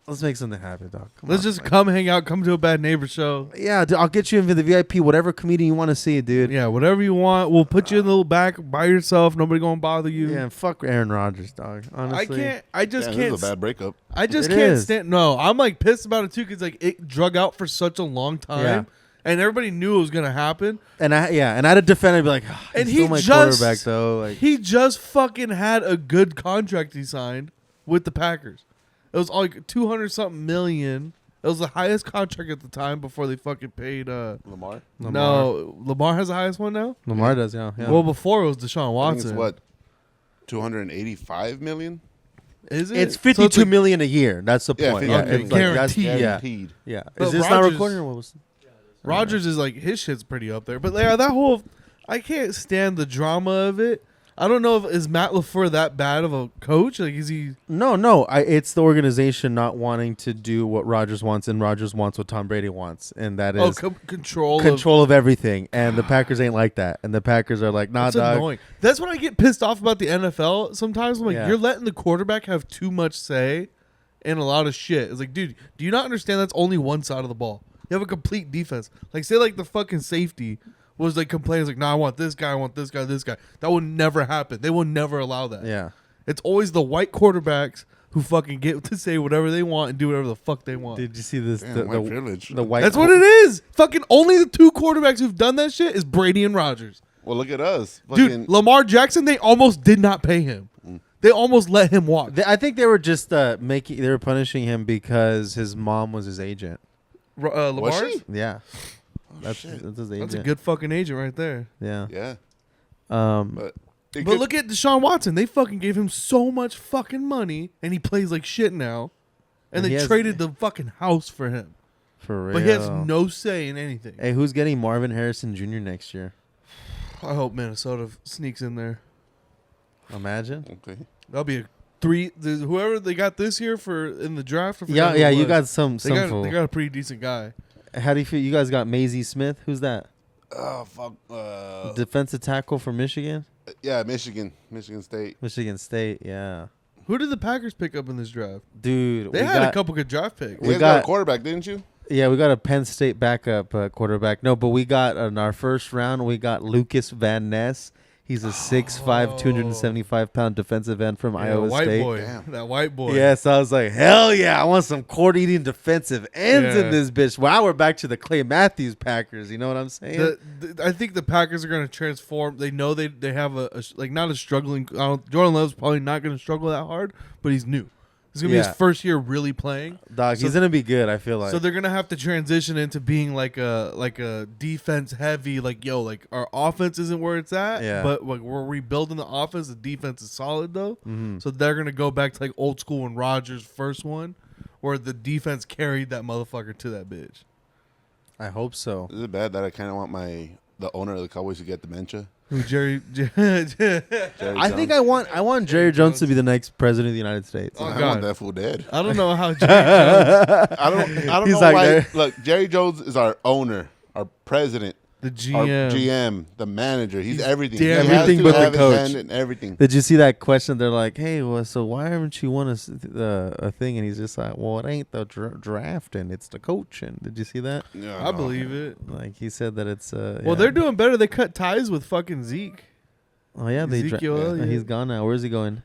Let's make something happen, dog. Let's just come hang out. Come to a Bad Neighbor show. Yeah, dude, I'll get you into the VIP, whatever comedian you want to see, dude. Yeah, whatever you want. We'll put you in the little back by yourself. Nobody gonna bother you. Yeah, fuck Aaron Rodgers, dog. Honestly, I just can't. This is a bad breakup. I just can't stand. No, I'm like pissed about it too because like it drug out for such a long time, and everybody knew it was gonna happen. And I had to defend it, and be like, and he's still my quarterback though. Like he just fucking had a good contract he signed with the Packers. It was like 200 something million, It was the highest contract at the time before they fucking paid. Lamar. No, Lamar has the highest one now. Lamar does, yeah. Well, before it was Deshaun I think Watson. it's what, 285 million? Is it? It's So 52 like- million a year. That's the Yeah, point. 50 Yeah, okay, it's like, that's- guaranteed. yeah, Guaranteed. yeah. But Is this not Rodgers- recording or what was? Rodgers is like his shit's pretty up there, but yeah, that whole I can't stand the drama of it. I don't know if is Matt LaFleur that bad of a coach? Like, is he? No. It's the organization not wanting to do what Rodgers wants, and Rodgers wants what Tom Brady wants, and that is Control of everything. And the Packers ain't like that. And the Packers are like, nah, That's dog. annoying. That's when I get pissed off about the NFL. Sometimes I'm like, Yeah. you're letting the quarterback have too much say in a lot of shit. It's like, dude, do you not understand that's only one side of the ball? You have a complete defense. Like, say like the fucking safety was like complaining, like, nah, I want this guy, this guy. That would never happen. They will never allow that. Yeah. It's always the white quarterbacks who fucking get to say whatever they want and do whatever the fuck they want. Did you see this? Damn, white privilege. The white. That's what it is. Fucking only the two quarterbacks who've done that shit is Brady and Rodgers. Well, look at us. Dude, Lamar Jackson, they almost did not pay him. They almost let him walk. I think they were just they were punishing him because his mom was his agent. Lamar's? she? Yeah. Oh, That's shit. his agent. That's a good fucking agent right there. Yeah. Yeah. But But look at Deshaun Watson. They fucking gave him so much fucking money, and he plays like shit now. And And they he has- traded the fucking house for him. for real. But he has no say in anything. Hey, who's getting Marvin Harrison Jr. next year? I hope Minnesota sneaks in there. Imagine. Okay. That'll be whoever they got this year for in the draft. I forgot Yeah, who yeah. it You was. got some. They got, fool. they got a pretty decent guy. How do you feel? You guys got Maisie Smith. Who's that? Oh, fuck. Defensive tackle for Michigan. Yeah, Michigan State. Michigan State. Yeah. Who did the Packers pick up in this draft? Dude, They had a couple good draft picks. You We guys got a got- quarterback, didn't you? Yeah, we got a Penn State backup quarterback. No, but we got in our first round, we got Lucas Van Ness. He's a 6'5", 275-pound defensive end from Iowa white State. boy. Damn. That white boy. Yes, I was like, hell yeah, I want some court-eating defensive ends Yeah. in this bitch. Wow, we're back to the Clay Matthews Packers. You know what I'm saying? I think the Packers are going to transform. They know they have not a struggling. Jordan Love's probably not going to struggle that hard, but he's new. It's going to be Yeah. his first year really playing. Dog, so- he's gonna be good. I feel like. So they're gonna have to transition into being like a defense heavy, like our offense isn't where it's at. Yeah. But like we're rebuilding the offense. The defense is solid though. Mhm. So they're gonna go back to like old school when Rodgers first one, where the defense carried that motherfucker to that bitch. I hope so. Is it bad that I kind of want the owner of the Cowboys to get dementia? Who Jerry? Jerry I think Jones? I want Jerry Jones to be the next president of the United States. Oh, I God. want that fool dead. I don't know how Jerry Jones, I don't He's know like why. there. Look, Jerry Jones is our owner, our president, the our GM. GM, the manager. He's everything. damn He has everything to but the have his coach. hand in everything. Did you see that question? They're like, "Hey, well, so why haven't you won a thing?" And he's just like, "Well, it ain't the drafting; it's the coaching." Did you see that? Yeah, I no. believe it. Like he said that it's. Well, yeah. they're doing better. They cut ties with fucking Zeke. Oh yeah, they. Ezekiel Elliott. He's gone now. Where's he going?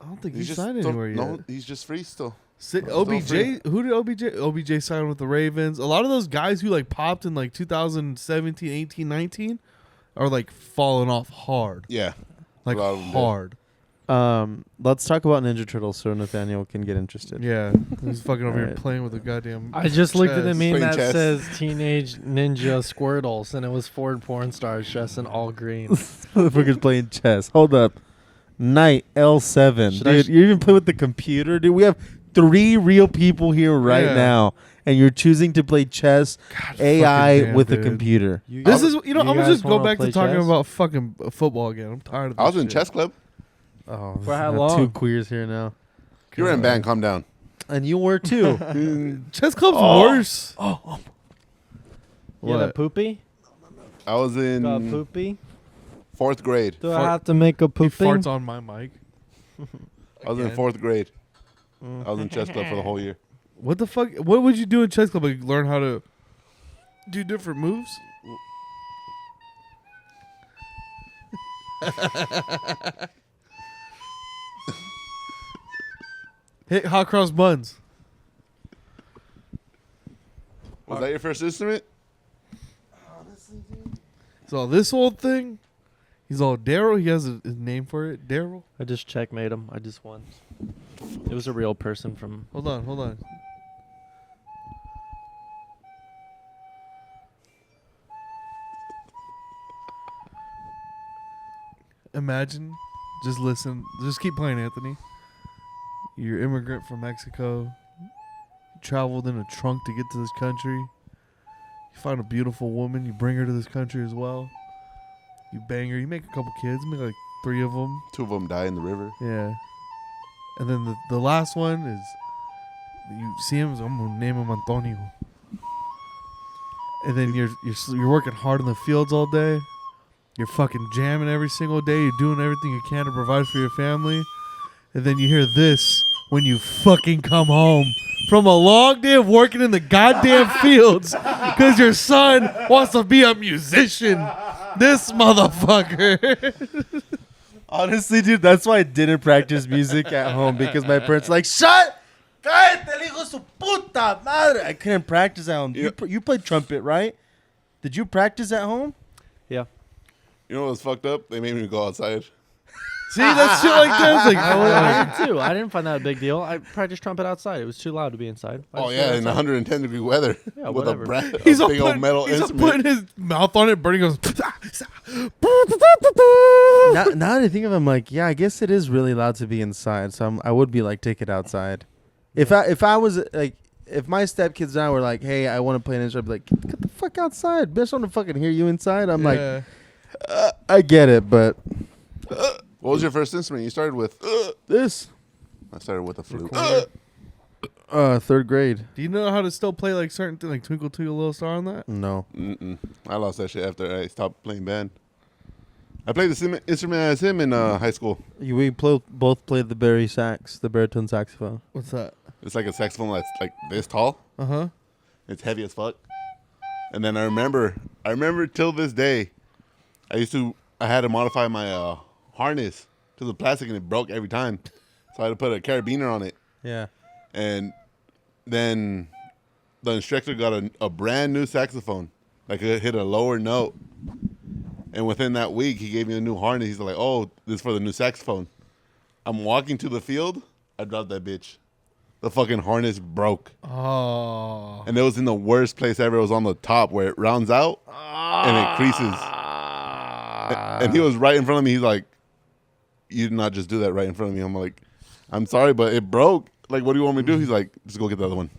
I don't think He's he's just signed anywhere yet. no, he's just free still. OBJ, who did OBJ? OBJ signed with the Ravens. A lot of those guys who like popped in like 2017, 18, 19 are like falling off hard. Yeah, Like a lot of them did. hard. Let's talk about Ninja Turtles so Nathaniel can get interested. Yeah. He's fucking over here Alright. playing with a goddamn I just looked at the chess. meme Playing that chess. says Teenage Ninja Squirtles, and it was Ford porn stars dressed in all green. Motherfucker's playing chess. Hold up. Knight L7. Should I Dude, you even play with the computer? Dude, we have 3 real people here right Yeah. now, and you're choosing to play chess God AI fucking damn, with a dude. computer. This is, I'm you gonna guys just go wanna back to play talking chess? about fucking football again. I'm tired of this I was in shit. chess club. Oh, For how we have long? 2 queers here now. You were in band. Calm down. And you were too. Chess club's worse. You had a What? poopy? I was Got a in poopy? 4th grade. Do Fart- I have to make a He poopy? farts on my mic. I was in Again. 4th grade. I was in chess club for the whole year. What the fuck? What would you do in chess club? Like learn how to do different moves? Hit hot cross buns. Was that your first instrument? So this old thing, he's all Daryl. He has his name for it, Daryl. I just checkmate him. I just won. It was a real person from. Hold on. imagine, just listen, just keep playing, Anthony. You're an immigrant from Mexico. You traveled in a trunk to get to this country. You find a beautiful woman. You bring her to this country as well. You bang her. You make a couple kids. Make like 3 of them. 2 of them die in the river. Yeah. And then the last one is, you see him. I'm gonna name him Antonio. And then you're working hard in the fields all day. You're fucking jamming every single day. You're doing everything you can to provide for your family. And then you hear this when you fucking come home from a long day of working in the goddamn fields because your son wants to be a musician. This motherfucker. Honestly, dude, that's why I didn't practice music at home because my parents were like, shut! Cállate, el hijo de su puta madre. I couldn't practice at home. You played trumpet, right? Did you practice at home? Yeah. You know what's fucked up? They made me go outside. See, that shit like that. Like, I did too. I didn't find that a big deal. I practiced trumpet outside. It was too loud to be inside. Oh yeah, in 110-degree weather Yeah, with whatever. a he's big old metal he's instrument. putting his mouth on it, Bernie goes. Now that I think of it, I'm like, yeah, I guess it is really loud to be inside. So I would be like, take it outside. If I was like, if my stepkids now were like, hey, I want to play an instrument, I'd be like, get the fuck outside, bitch. I want to fucking hear you inside. I'm like, I get it, but What was your first instrument you started with? this I started with a flute. 3rd grade. Do you know how to still play like certain things, like Twinkle Twinkle Little Star on that? No. I lost that shit after I stopped playing band. I played the same instrument as him in high school. We both played the baritone saxophone. What's that? It's like a saxophone that's like this tall. Uh-huh. It's heavy as fuck. And then I remember till this day, I had to modify my harness to the plastic and it broke every time. So I had to put a carabiner on it. Yeah. And then the instructor got a brand new saxophone. Like it hit a lower note. And within that week, he gave me a new harness. He's like, oh, this is for the new saxophone. I'm walking to the field. I dropped that bitch. The fucking harness broke. Oh. And it was in the worst place ever. It was on the top where it rounds out and it creases. And he was right in front of me. He's like, you did not just do that right in front of me. I'm like, I'm sorry, but it broke. Like, what do you want me to do? He's like, just go get the other one.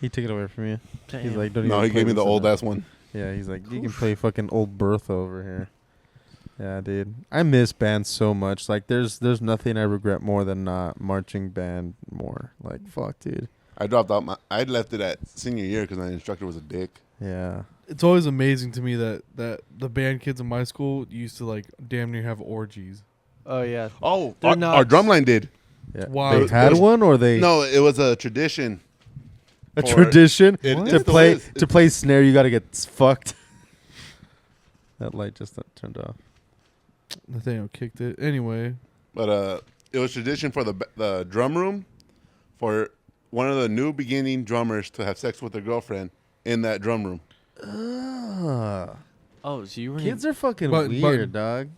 He took it away from you. Damn. He's like, don't No, even he play gave me with the this old and ass one. that. Yeah, he's like, you can play fucking old Bertha over here. Yeah, dude. I miss band so much. Like, there's nothing I regret more than not marching band more. Like, fuck, dude. I dropped out I left it at senior year because my instructor was a dick. Yeah. It's always amazing to me that the band kids in my school used to like damn near have orgies. Oh yeah. Oh, They're our nuts. drumline did. Yeah. Wow. They had one or they No, it was a tradition. a for- tradition It to still play is. to play snare. You got to get fucked. That light just turned off. Nathaniel kicked it. Anyway. But it was tradition for the drum room for one of the new beginning drummers to have sex with their girlfriend in that drum room. Oh, so you were Kids are fucking Button, weird, dog.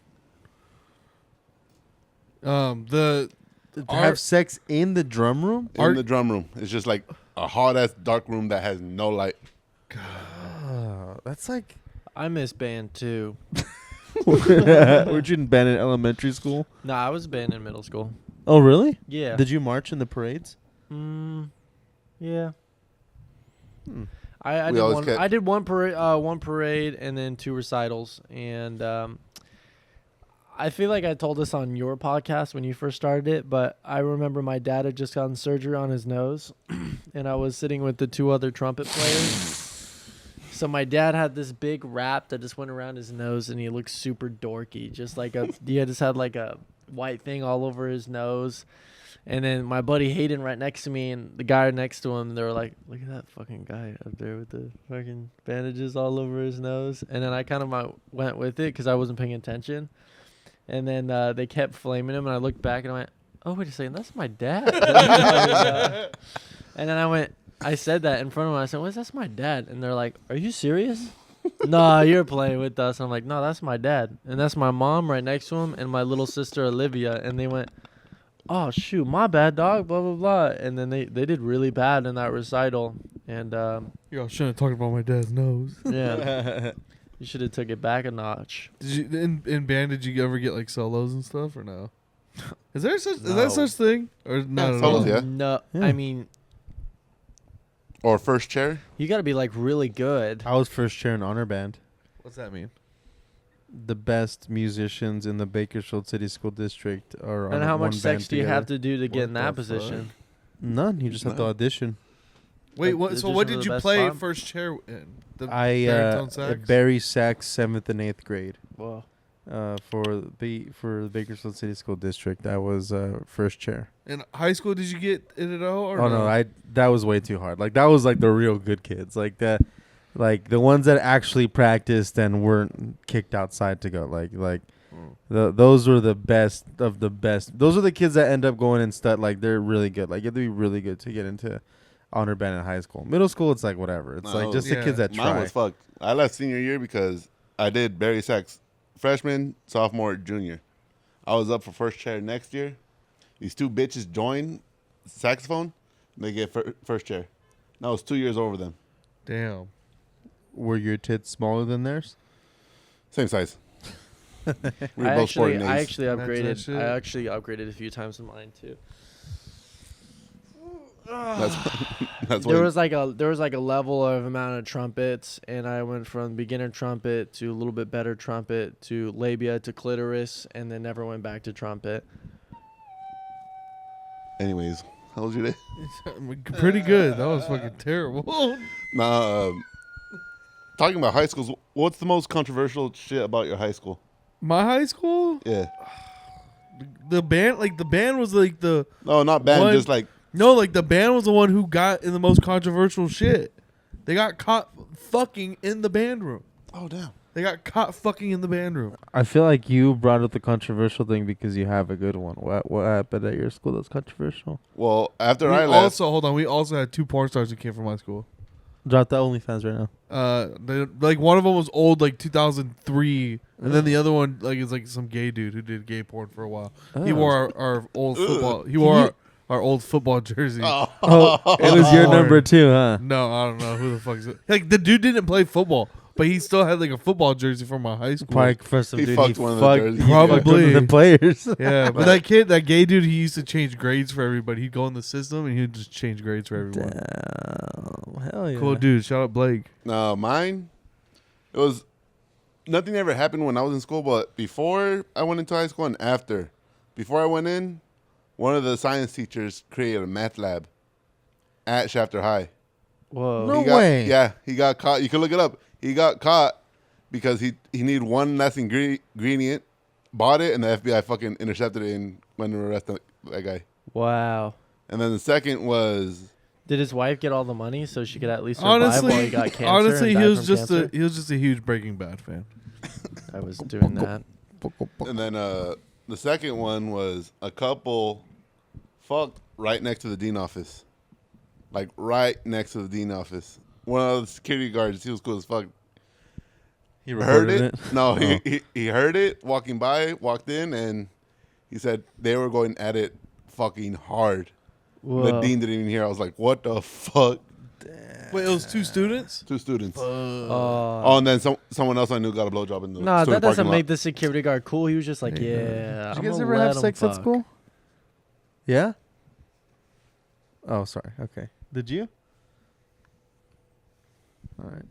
The To have sex in the drum room? In the drum room. It's just like a hot ass dark room that has no light. That's like. I miss band too. Weren't you in band in elementary school? No, I was band in middle school. Oh, really? Yeah. Did you march in the parades? Yeah. Hmm. I We did always one. kept- I did one parade and then 2 recitals, and I feel like I told this on your podcast when you first started it, but I remember my dad had just gotten surgery on his nose, and I was sitting with the 2 other trumpet players. So my dad had this big wrap that just went around his nose, and he looked super dorky, just like he just had like a white thing all over his nose. And then my buddy Hayden right next to me and the guy next to him, they were like, look at that fucking guy up there with the fucking bandages all over his nose. And then I kind of went with it because I wasn't paying attention. And then they kept flaming him, and I looked back and I went, oh, wait a second, that's my dad. And then I said that in front of him. I said, well, that's my dad. And they're like, are you serious? No, you're playing with us. And I'm like, no, that's my dad. And that's my mom right next to him and my little sister Olivia. And they went, oh, shoot, my bad, dog, blah, blah, blah. And then they did really bad in that recital. And, y'all shouldn't have talked about my dad's nose. yeah. You should have took it back a notch. Did you in band? Did you ever get like solos and stuff or no? Is there such is No. that such thing or not at solos, all? yeah. No, Yeah. I mean, Or first chair. you got to be like really good. I was first chair in honor band. What's that mean? The best musicians in the Bakersfield City School District are on And how one much band sex do you together. have to do to get What in that the fuck? position? None. You just have to audition. Wait, Like, what? it's So just what one of did the you best play spot? first chair in? The I baritone sax? Barry sax 7th and 8th grade. Well, For the Bakersfield City School District, I was first chair. In high school, did you get it at all? Or Oh no, that was way too hard. Like that was like the real good kids, like the ones that actually practiced and weren't kicked outside to go. Those were the best of the best. Those are the kids that end up going and stud. Like they're really good. Like you have to be really good to get into honor band in high school. Middle school, it's like whatever. It's like No, just the yeah. kids that Mine try. was fucked. I left senior year because I did Barry sax freshman, sophomore, junior. I was up for first chair next year. These two bitches join saxophone. And they get first chair. And I was 2 years over them. Damn. Were your tits smaller than theirs? Same size. We were I both sporting actually A's. that upgraded. shit. I actually upgraded a few times in mine too. That's There what was like a level of amount of trumpets, and I went from beginner trumpet to a little bit better trumpet to labia to clitoris, and then never went back to trumpet. Anyways, how was your day? Pretty good. That was fucking terrible. Nah, talking about high schools, what's the most controversial shit about your high school? My high school, Yeah. the band was like the No, not band, One- just like no, like the band was the one who got in the most controversial shit. They got caught fucking in the band room. oh damn. They got caught fucking in the band room. I feel like you brought up the controversial thing because you have a good one. What happened at your school that's controversial? Well, after We I left, hold on. We also had 2 porn stars who came from my school. Drop the OnlyFans right now. Like one of them was old, like 2003, and then the other one like is like some gay dude who did gay porn for a while. He Oh. wore our old football. He wore our old football jersey. Oh, it was your number 2, huh? No, I don't know who the fuck is it. Like the dude didn't play football, but he still had like a football jersey from my high school. Probably for some He dude. fucked one of the jerseys. he fucked one of Probably. the players. Yeah, but that kid, that gay dude, he used to change grades for everybody. He'd go in the system and he'd just change grades for everyone. Damn, hell yeah. Cool dude. Shout out Blake. no, mine, it was, nothing ever happened when I was in school, but before I went into high school and after. Before I went in, one of the science teachers created a math lab at Shafter High. Whoa. No He got- way. Yeah, he got caught. You can look it up. He got caught because he needed one less ingredient, bought it, and the FBI fucking intercepted it and went to arrest that guy. Wow. And then the second was, Did his wife get all the money so she could at least survive while he got cancer? honestly, and he died was from just cancer? he was just a huge Breaking Bad fan. I was doing that. and then the second one was a couple fucked right next to the dean office, like right next to the dean office. One of the security guards, he was cool as fuck. He Heard recorded it? No, he heard it walking by, walked in, and he said they were going at it fucking hard. The Whoa. dean didn't even hear. I was like, what the fuck? Wait, it was 2 students. 2 students. Oh, Oh, and then someone else I knew got a blowjob in the no, student that doesn't parking make lot. the security guard cool. He was just like, Yeah. yeah. Did you guys ever have sex at school? Yeah? Oh, sorry. Okay. Did you? All right.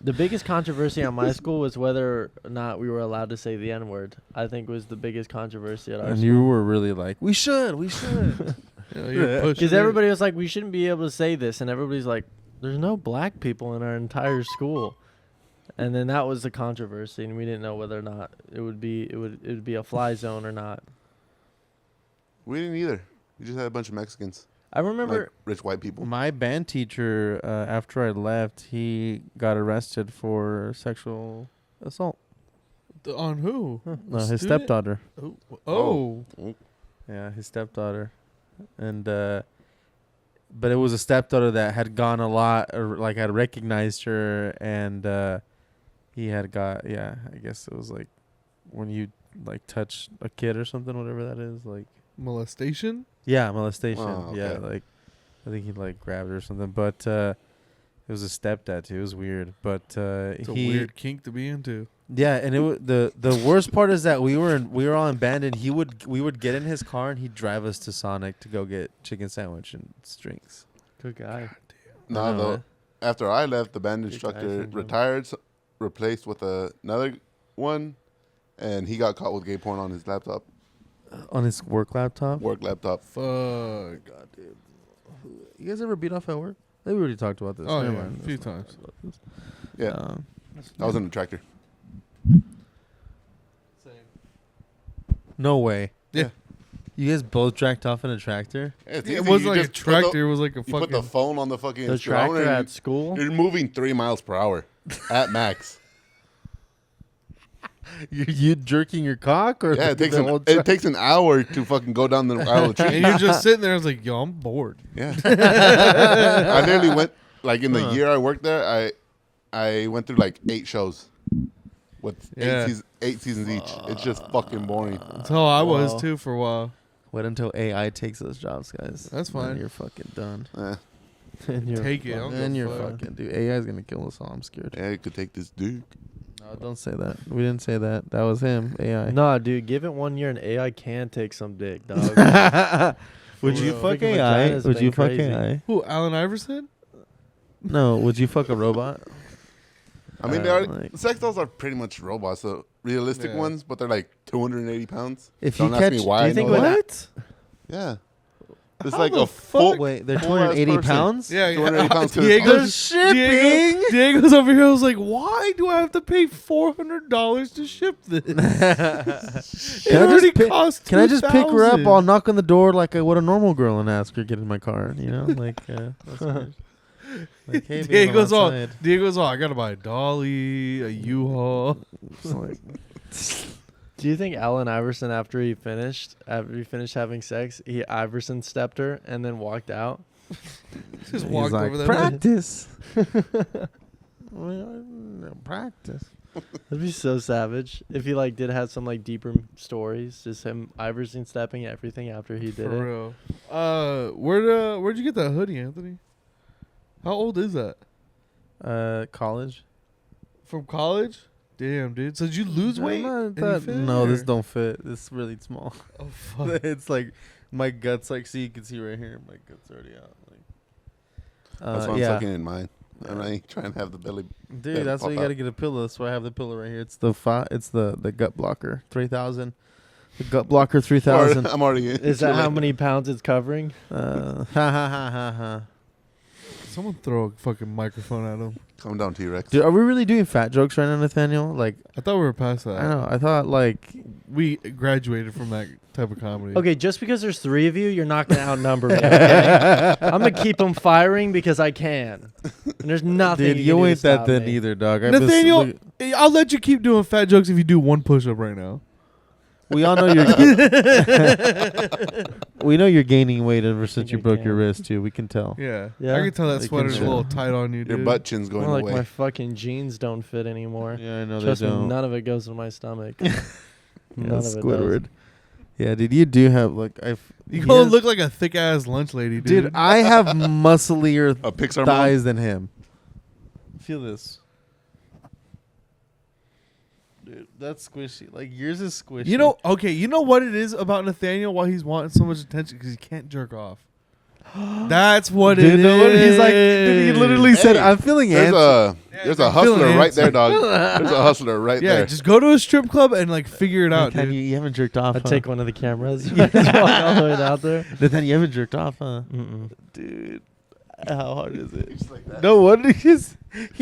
The biggest controversy at my school was whether or not we were allowed to say the N word. I think was the biggest controversy at our And school. you were really like, we should. Yeah, you're pushing Because it. everybody was like, we shouldn't be able to say this, and everybody's like, there's no black people in our entire school. And then that was the controversy, and we didn't know whether or not it would be a fly zone or not. We didn't either. We just had a bunch of Mexicans, I remember like rich white people. My band teacher, after I left, he got arrested for sexual assault. On who? No, his Student? stepdaughter. Oh. Yeah, his stepdaughter. And but it was a stepdaughter that had gone a lot, or like had recognized her, and he had got, yeah, I guess it was like when you like touch a kid or something, whatever that is, like, Molestation? yeah, molestation. Oh, Yeah, okay. like I think he like grabbed her or something, but It was a stepdad too. It was weird, but It's a weird kink to be into. Yeah, and the worst part is that we were all in band, and we would get in his car and he'd drive us to Sonic to go get chicken sandwich and drinks. Good guy. No, though. After I left, the band instructor retired, replaced with another one, and he got caught with gay porn on his laptop. On his work laptop? Work laptop. Fuck. God, dude. You guys ever beat off at work? I think we already talked about this. Oh, Never yeah, mind. a few times. Yeah. I was in the tractor. No way. Yeah. You guys both jacked off in a tractor? Yeah, it's It easy. wasn't You like a just put the- tractor. It was like a You fucking. put the phone on the fucking The instrument tractor and at school. you're moving 3 miles per hour at max. You jerking your cock or Yeah, the it takes an hour to fucking go down the aisle of trees. and you're just sitting there. I was like, yo, I'm bored. Yeah. I nearly went, like in the year I worked there, I went through like 8 shows with Yeah. 8 seasons each. It's just fucking boring. That's how I was too for a while. Wait until AI takes those jobs, guys. That's fine. Then you're fucking done. Eh, Take it. I don't Then give you're a fuck. fucking dude. AI is gonna kill us all. I'm scared. yeah, you could take this dude. No, don't say that. We didn't say that. That was him. AI. Nah, dude, give it 1 year and AI can take some dick, dog. Would For you real. fuck Freaking AI? vagina's Would been you fuck crazy. AI? Who? Allen Iverson? No. Would you fuck a robot? I mean, they are, like- sex dolls are pretty much robots, so realistic Yeah. ones, but they're like 280 pounds. If Don't you ask catch, me why. do you I think know with that. that- Yeah. It's How like the a fuck? full. Wait, they're full-ass 280 person. pounds? Yeah, 280 pounds. 'cause Diego's shipping. Diego's over here. I was like, why do I have to pay $400 to ship this? It already cost. Can I just pick her up? $2,000. I'll knock on the door like I would a normal girl and ask her to get in my car. You know, like that's weird. Like, hey, babe, I'm Diego's all. I gotta buy a dolly, a U-Haul. It's like, Do you think Allen Iverson, after he finished having sex, Iverson stepped her and then walked out? Just he's walked like, over there. practice. Practice. That'd be so savage if he like did have some like deeper stories, just him Iverson stepping everything after he did it. For real. Where'd you get that hoodie, Anthony? How old is that? College. From college? Damn, dude. So did you lose weight? and you fit No, in, this or- don't fit. This is really small. Oh fuck. It's like my guts. Like, see, you can see right here. My guts already out. Like, That's why I'm yeah. sucking in mine. And I ain't trying to have the belly. Dude, Yeah, that's why pop you out. gotta get a pillow. That's why I have the pillow right here. It's the gut blocker 3000. The gut blocker 3000. I'm already in. Is that how many pounds it's covering? Ha ha ha ha ha. Someone throw a fucking microphone at him. Calm down, T-Rex. Dude, are we really doing fat jokes right now, Nathaniel? Like, I thought we were past that. I don't know. I thought like We graduated from that type of comedy. Okay, just because there's 3 of you, you're not gonna outnumber me. Okay? I'm gonna keep them firing because I can. And there's nothing. dude, you you can do to ain't that stop thin me. either, dog. Nathaniel, I'll let you keep doing fat jokes if you do one push-up right now. we all know you're. We know you're gaining weight ever since Think you I broke your can. wrist too. We can tell. Yeah. Yeah? I can tell that They sweater's a can little show. tight on you, dude. Your butt chin's going More like away. my fucking jeans don't fit anymore. Yeah, I know Trust they me, don't. none of it goes in my stomach. Yeah, None of it Squidward. Yeah, dude, you do have like You gonna look like a thick-ass lunch lady, dude. Dude, I have musclier A Pixar thighs than him. Feel this. Dude, that's squishy. Like, yours is squishy. You know, okay, you know what it is about Nathaniel, why he's wanting so much attention? Because he can't jerk off. That's what dude, it know what? is. He's like, dude, he literally said, Hey, I'm feeling There's antsy. a I'm hustler feeling right antsy. there, dog. There's a hustler right Yeah, there. just go to a strip club and like figure it out, Nathaniel, dude. you haven't jerked off, I'd huh? take one of the cameras. You just walk all the way out there. Nathaniel, you haven't jerked off, huh? Mm-mm. Dude, how hard is it? No wonder he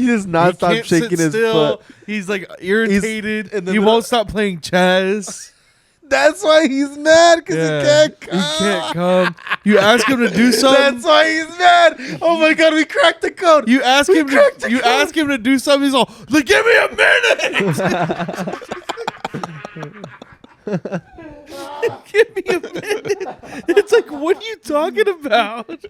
does not He stop can't shaking sit his still. foot. He's like irritated. in the He middle- won't stop playing chess. That's why he's mad, because Yeah. he can't He come. can't come. You ask him to do something. That's why he's mad. Oh my god, we cracked the code. You ask him. cracked the You code. ask him to do something. He's all like, "Give me a minute. Give me a minute." It's like, what are you talking about?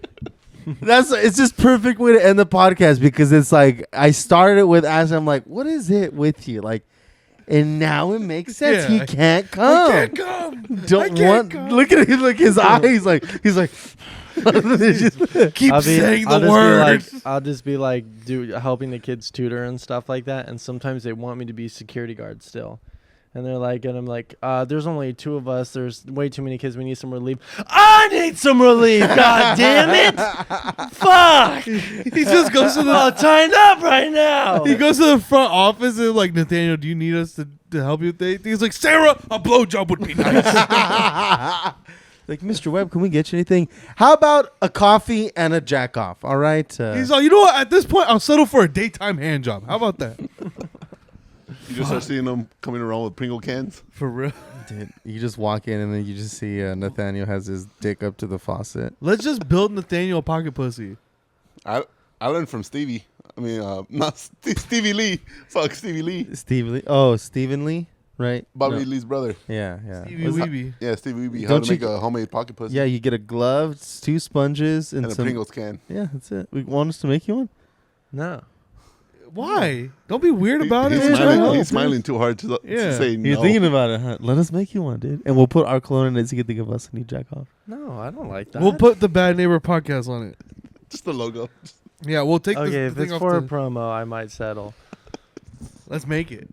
It's just perfect way to end the podcast, because it's like I started it with asking, I'm like, what is it with you? Like, and now it makes sense. Yeah. He can't come. I can't come. Don't I can't want. come. Look at him. Look his eyes. He's like. Keep saying the I'll word. just be like, I'll just be like, helping the kids tutor and stuff like that. And sometimes they want me to be security guard still. And they're like, and I'm like, there's only 2 of us. There's way too many kids. We need some relief. I need some relief. God damn it! Fuck! He just goes to the. I'm tied up right now. He goes to the front office and like, Nathaniel, do you need us to help you with anything? He's like, Sarah, a blowjob would be nice. Like, Mr. Webb, can we get you anything? How about a coffee and a jack off? All right. He's like, you know what? At this point, I'll settle for a daytime hand job. How about that? You just start seeing them coming around with Pringle cans. For real. Dude, you just walk in and then you just see Nathaniel has his dick up to the faucet. Let's just build Nathaniel a pocket pussy. I learned from Stevie. I mean, not Stevie Lee. Fuck Stevie Lee. Steve Lee. Oh, Stephen Lee, right? Bobby No. Lee's brother. Yeah, yeah. Stevie Was- Weeby. Yeah, Stevie Weeby. How Don't to make you- a homemade pocket pussy. Yeah, you get a glove, 2 sponges, and and a some. Pringles can. Yeah, that's it. We want us to make you one? No. Why? Don't be weird about He's it. smiling, Yeah. he's smiling too hard to Yeah. say no. You're thinking about it, huh? Let us make you one, dude. And we'll put our cologne in it so you can think of us and you jack off. No, I don't like that. We'll put the Bad Neighbor podcast on it. Just the logo. Yeah, we'll take Okay, the if thing it's off for a the- promo, I might settle. Let's make it.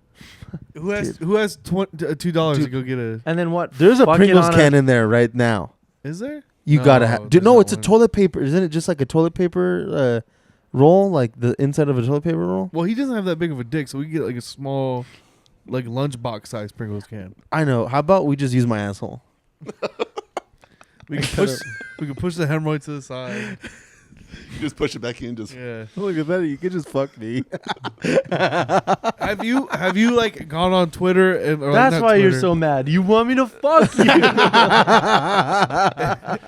Who has $2 to Dude. go get a? And then what? There's a fucking Pringles on can in there right now. Is there? You No, gotta have. there's No, not it's a one. toilet paper. Isn't it just like a toilet paper roll, like the inside of a toilet paper roll? Well, he doesn't have that big of a dick, so we can get like a small, like lunchbox size Pringles can. I know. How about we just use my asshole? We can push. We can push the hemorrhoid to the side. You just push it back in. Just Yeah. Look at that. You could just fuck me. Have you like gone on Twitter and? Or That's not why you're Twitter. so mad. You want me to fuck you?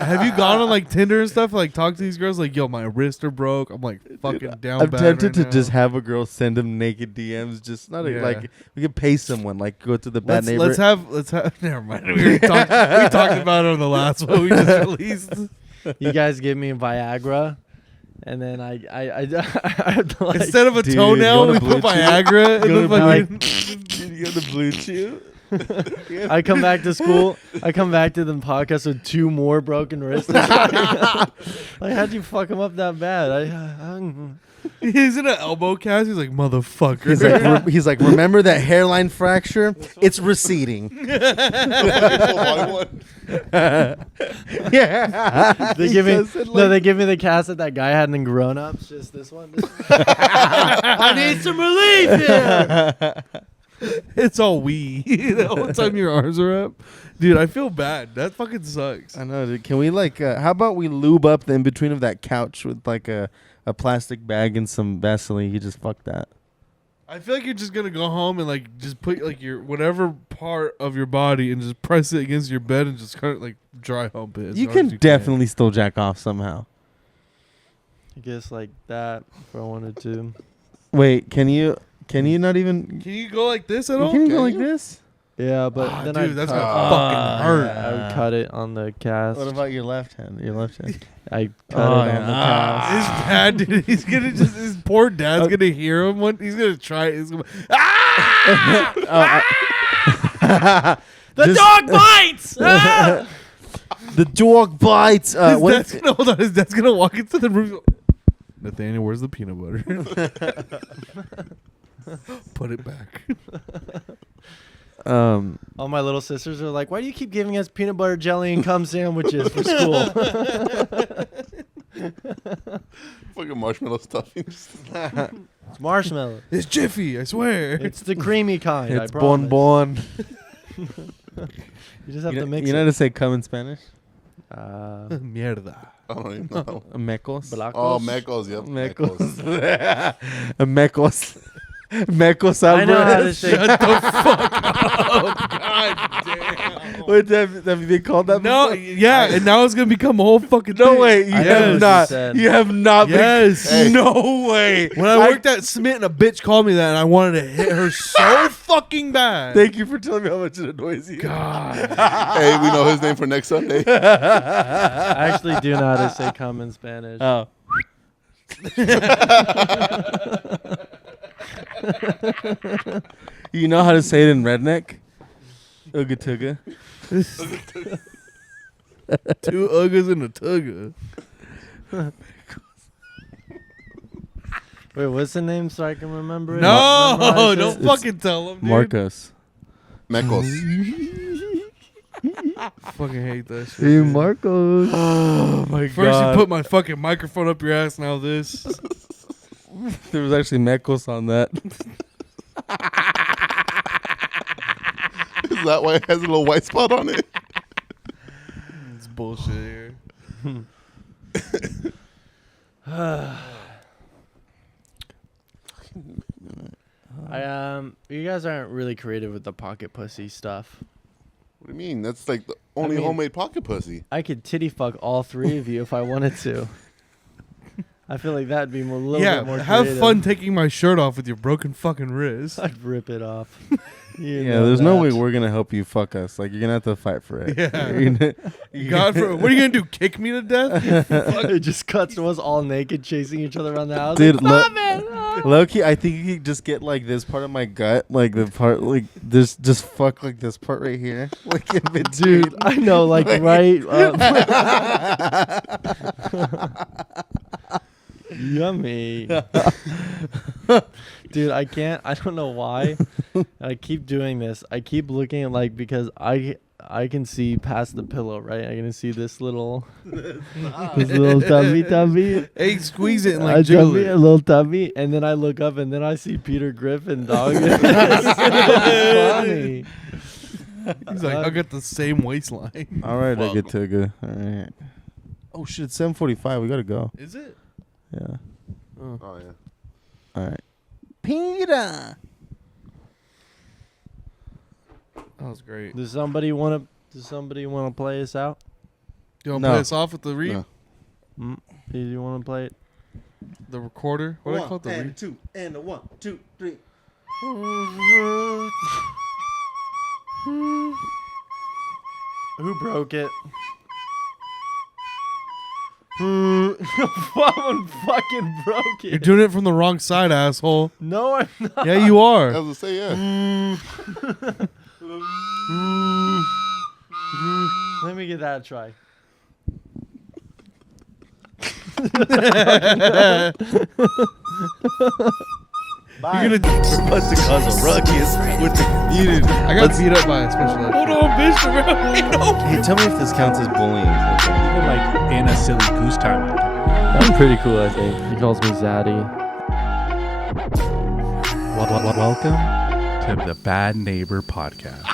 Have you gone on like Tinder and stuff? Like talk to these girls. Like, yo, my wrists are broke. I'm like fucking down. I'm bad tempted right to just now. have a girl send him naked DMs. Just not Yeah. like we could pay someone. Like go to the bad neighbor. Let's have. Never mind. We talked about it on the last one we just released. You guys give me Viagra, and then I like, Instead of a Dude, toenail, you we wanna put blue chew? Viagra in You the wanna fucking. you got the blue chew. I come back to school. I come back to the podcast with 2 more broken wrists. Like, how'd you fuck him up that bad? He's in an elbow cast. He's like, motherfucker. He's like, remember that hairline fracture? It's receding. Yeah. They give me they give me the cast that guy had in Grown Ups. Just this one. I need some relief here. It's all wee. The whole time your arms are up. Dude, I feel bad. That fucking sucks. I know, dude. Can we like? How about we lube up the in between of that couch with like a plastic bag and some Vaseline? You just fuck that. I feel like you're just gonna go home and like just put like your whatever part of your body and just press it against your bed and just kind of like dry hump it. as You hard as can definitely still jack off somehow. I guess like that if I wanted to. Wait, can you? Can you not even? Can you go like this at You all? can go Can like you? this. Yeah, but Ah, then dude, I that's cut, gonna fucking hurt. I would cut it on the cast. What about your left hand? Your left hand. I cut Oh, it on yeah. the cast. His dad, dude, he's gonna just his poor dad's gonna hear him. He's gonna try it. He's gonna, The dog bites. Ah! The dog bites. his What dad's gonna hold on. His dad's gonna walk into the room. and go, Nathaniel, where's the peanut butter? Put it back. All my little sisters are like, "Why do you keep giving us peanut butter jelly and cum sandwiches for school?" fucking marshmallow stuffing. It's marshmallow. It's Jiffy, I swear. It's the creamy kind. it's I bon promise. bon. You just have You to know, mix you know how it. to say cum in Spanish? Mierda. I don't even know. Mecos. Blacos. Oh, Mecos, yep. Mecos. Mecos. Mecos I know how to Alvarez. say. Shut the fuck up. God damn. Wait, have you been called that No, before? yeah, and now it's gonna become a whole fucking No thing. way. You I know have what you not. said. You have not Yes. been. No way. When I worked at Smith, a bitch called me that, and I wanted to hit her so fucking bad. Thank you for telling me how much it annoys you. God. Hey, we know his name for next Sunday. I actually do know how to say cum in Spanish. Oh. You know how to say it in redneck? Ugatuga. 2 Uggas and a Tugga. Wait, what's the name so I can remember it? No, Memorize it? don't fucking tell him, dude. Marcos. Mecos. Fucking hate that shit. Hey, man. Marcos. Oh my god. First you put my fucking microphone up your ass, now this. There was actually Mecos on that. Is that why it has a little white spot on it? It's bullshit here. You guys aren't really creative with the pocket pussy stuff. What do you mean? That's like the only homemade pocket pussy. I could titty fuck all 3 of you if I wanted to. I feel like that'd be a little bit more have creative. fun taking my shirt off with your broken fucking wrist. I'd rip it off. Yeah, there's no way we're gonna help you fuck us. Like, you're gonna have to fight for it. Yeah. What are you gonna do? Kick me to death? It just cuts to us all naked chasing each other around the house. Dude, Like, stop it! Low-key, I think you could just get like this part of my gut, like the part, like this, just fuck like this part right here, like in between. Dude, I know, like right. Yummy. Dude, I can't. I don't know why. I keep doing this. I keep looking at because I can see past the pillow, right? I can see this little tummy. Hey, squeeze it and I jiggle tummy, it. a little tummy, and then I look up and then I see Peter Griffin, dog. It's funny. He's like, I got the same waistline. All right, I get to go. All right. Oh shit, it's 7:45. We gotta go. Is it? Yeah. Oh yeah. All right. Peter. That was great. Does somebody want to play us out? You want to No. play us off with the read? No. Do you want to play it? The recorder? What do I call it? The read? 2 and a 1, 2, 3. Who broke it? Someone fucking broke it. You're doing it from the wrong side, asshole. No, I'm not. Yeah, you are. I was gonna say yeah. Let me get that a try. You're gonna about to cause a ruckus with the community. I got beat up by a special ed. Hold on, bitch. Hey, tell me if this counts as bullying. Even like in a silly goose time. I'm pretty cool, I think. He calls me Zaddy. Welcome to the Bad Neighbor Podcast.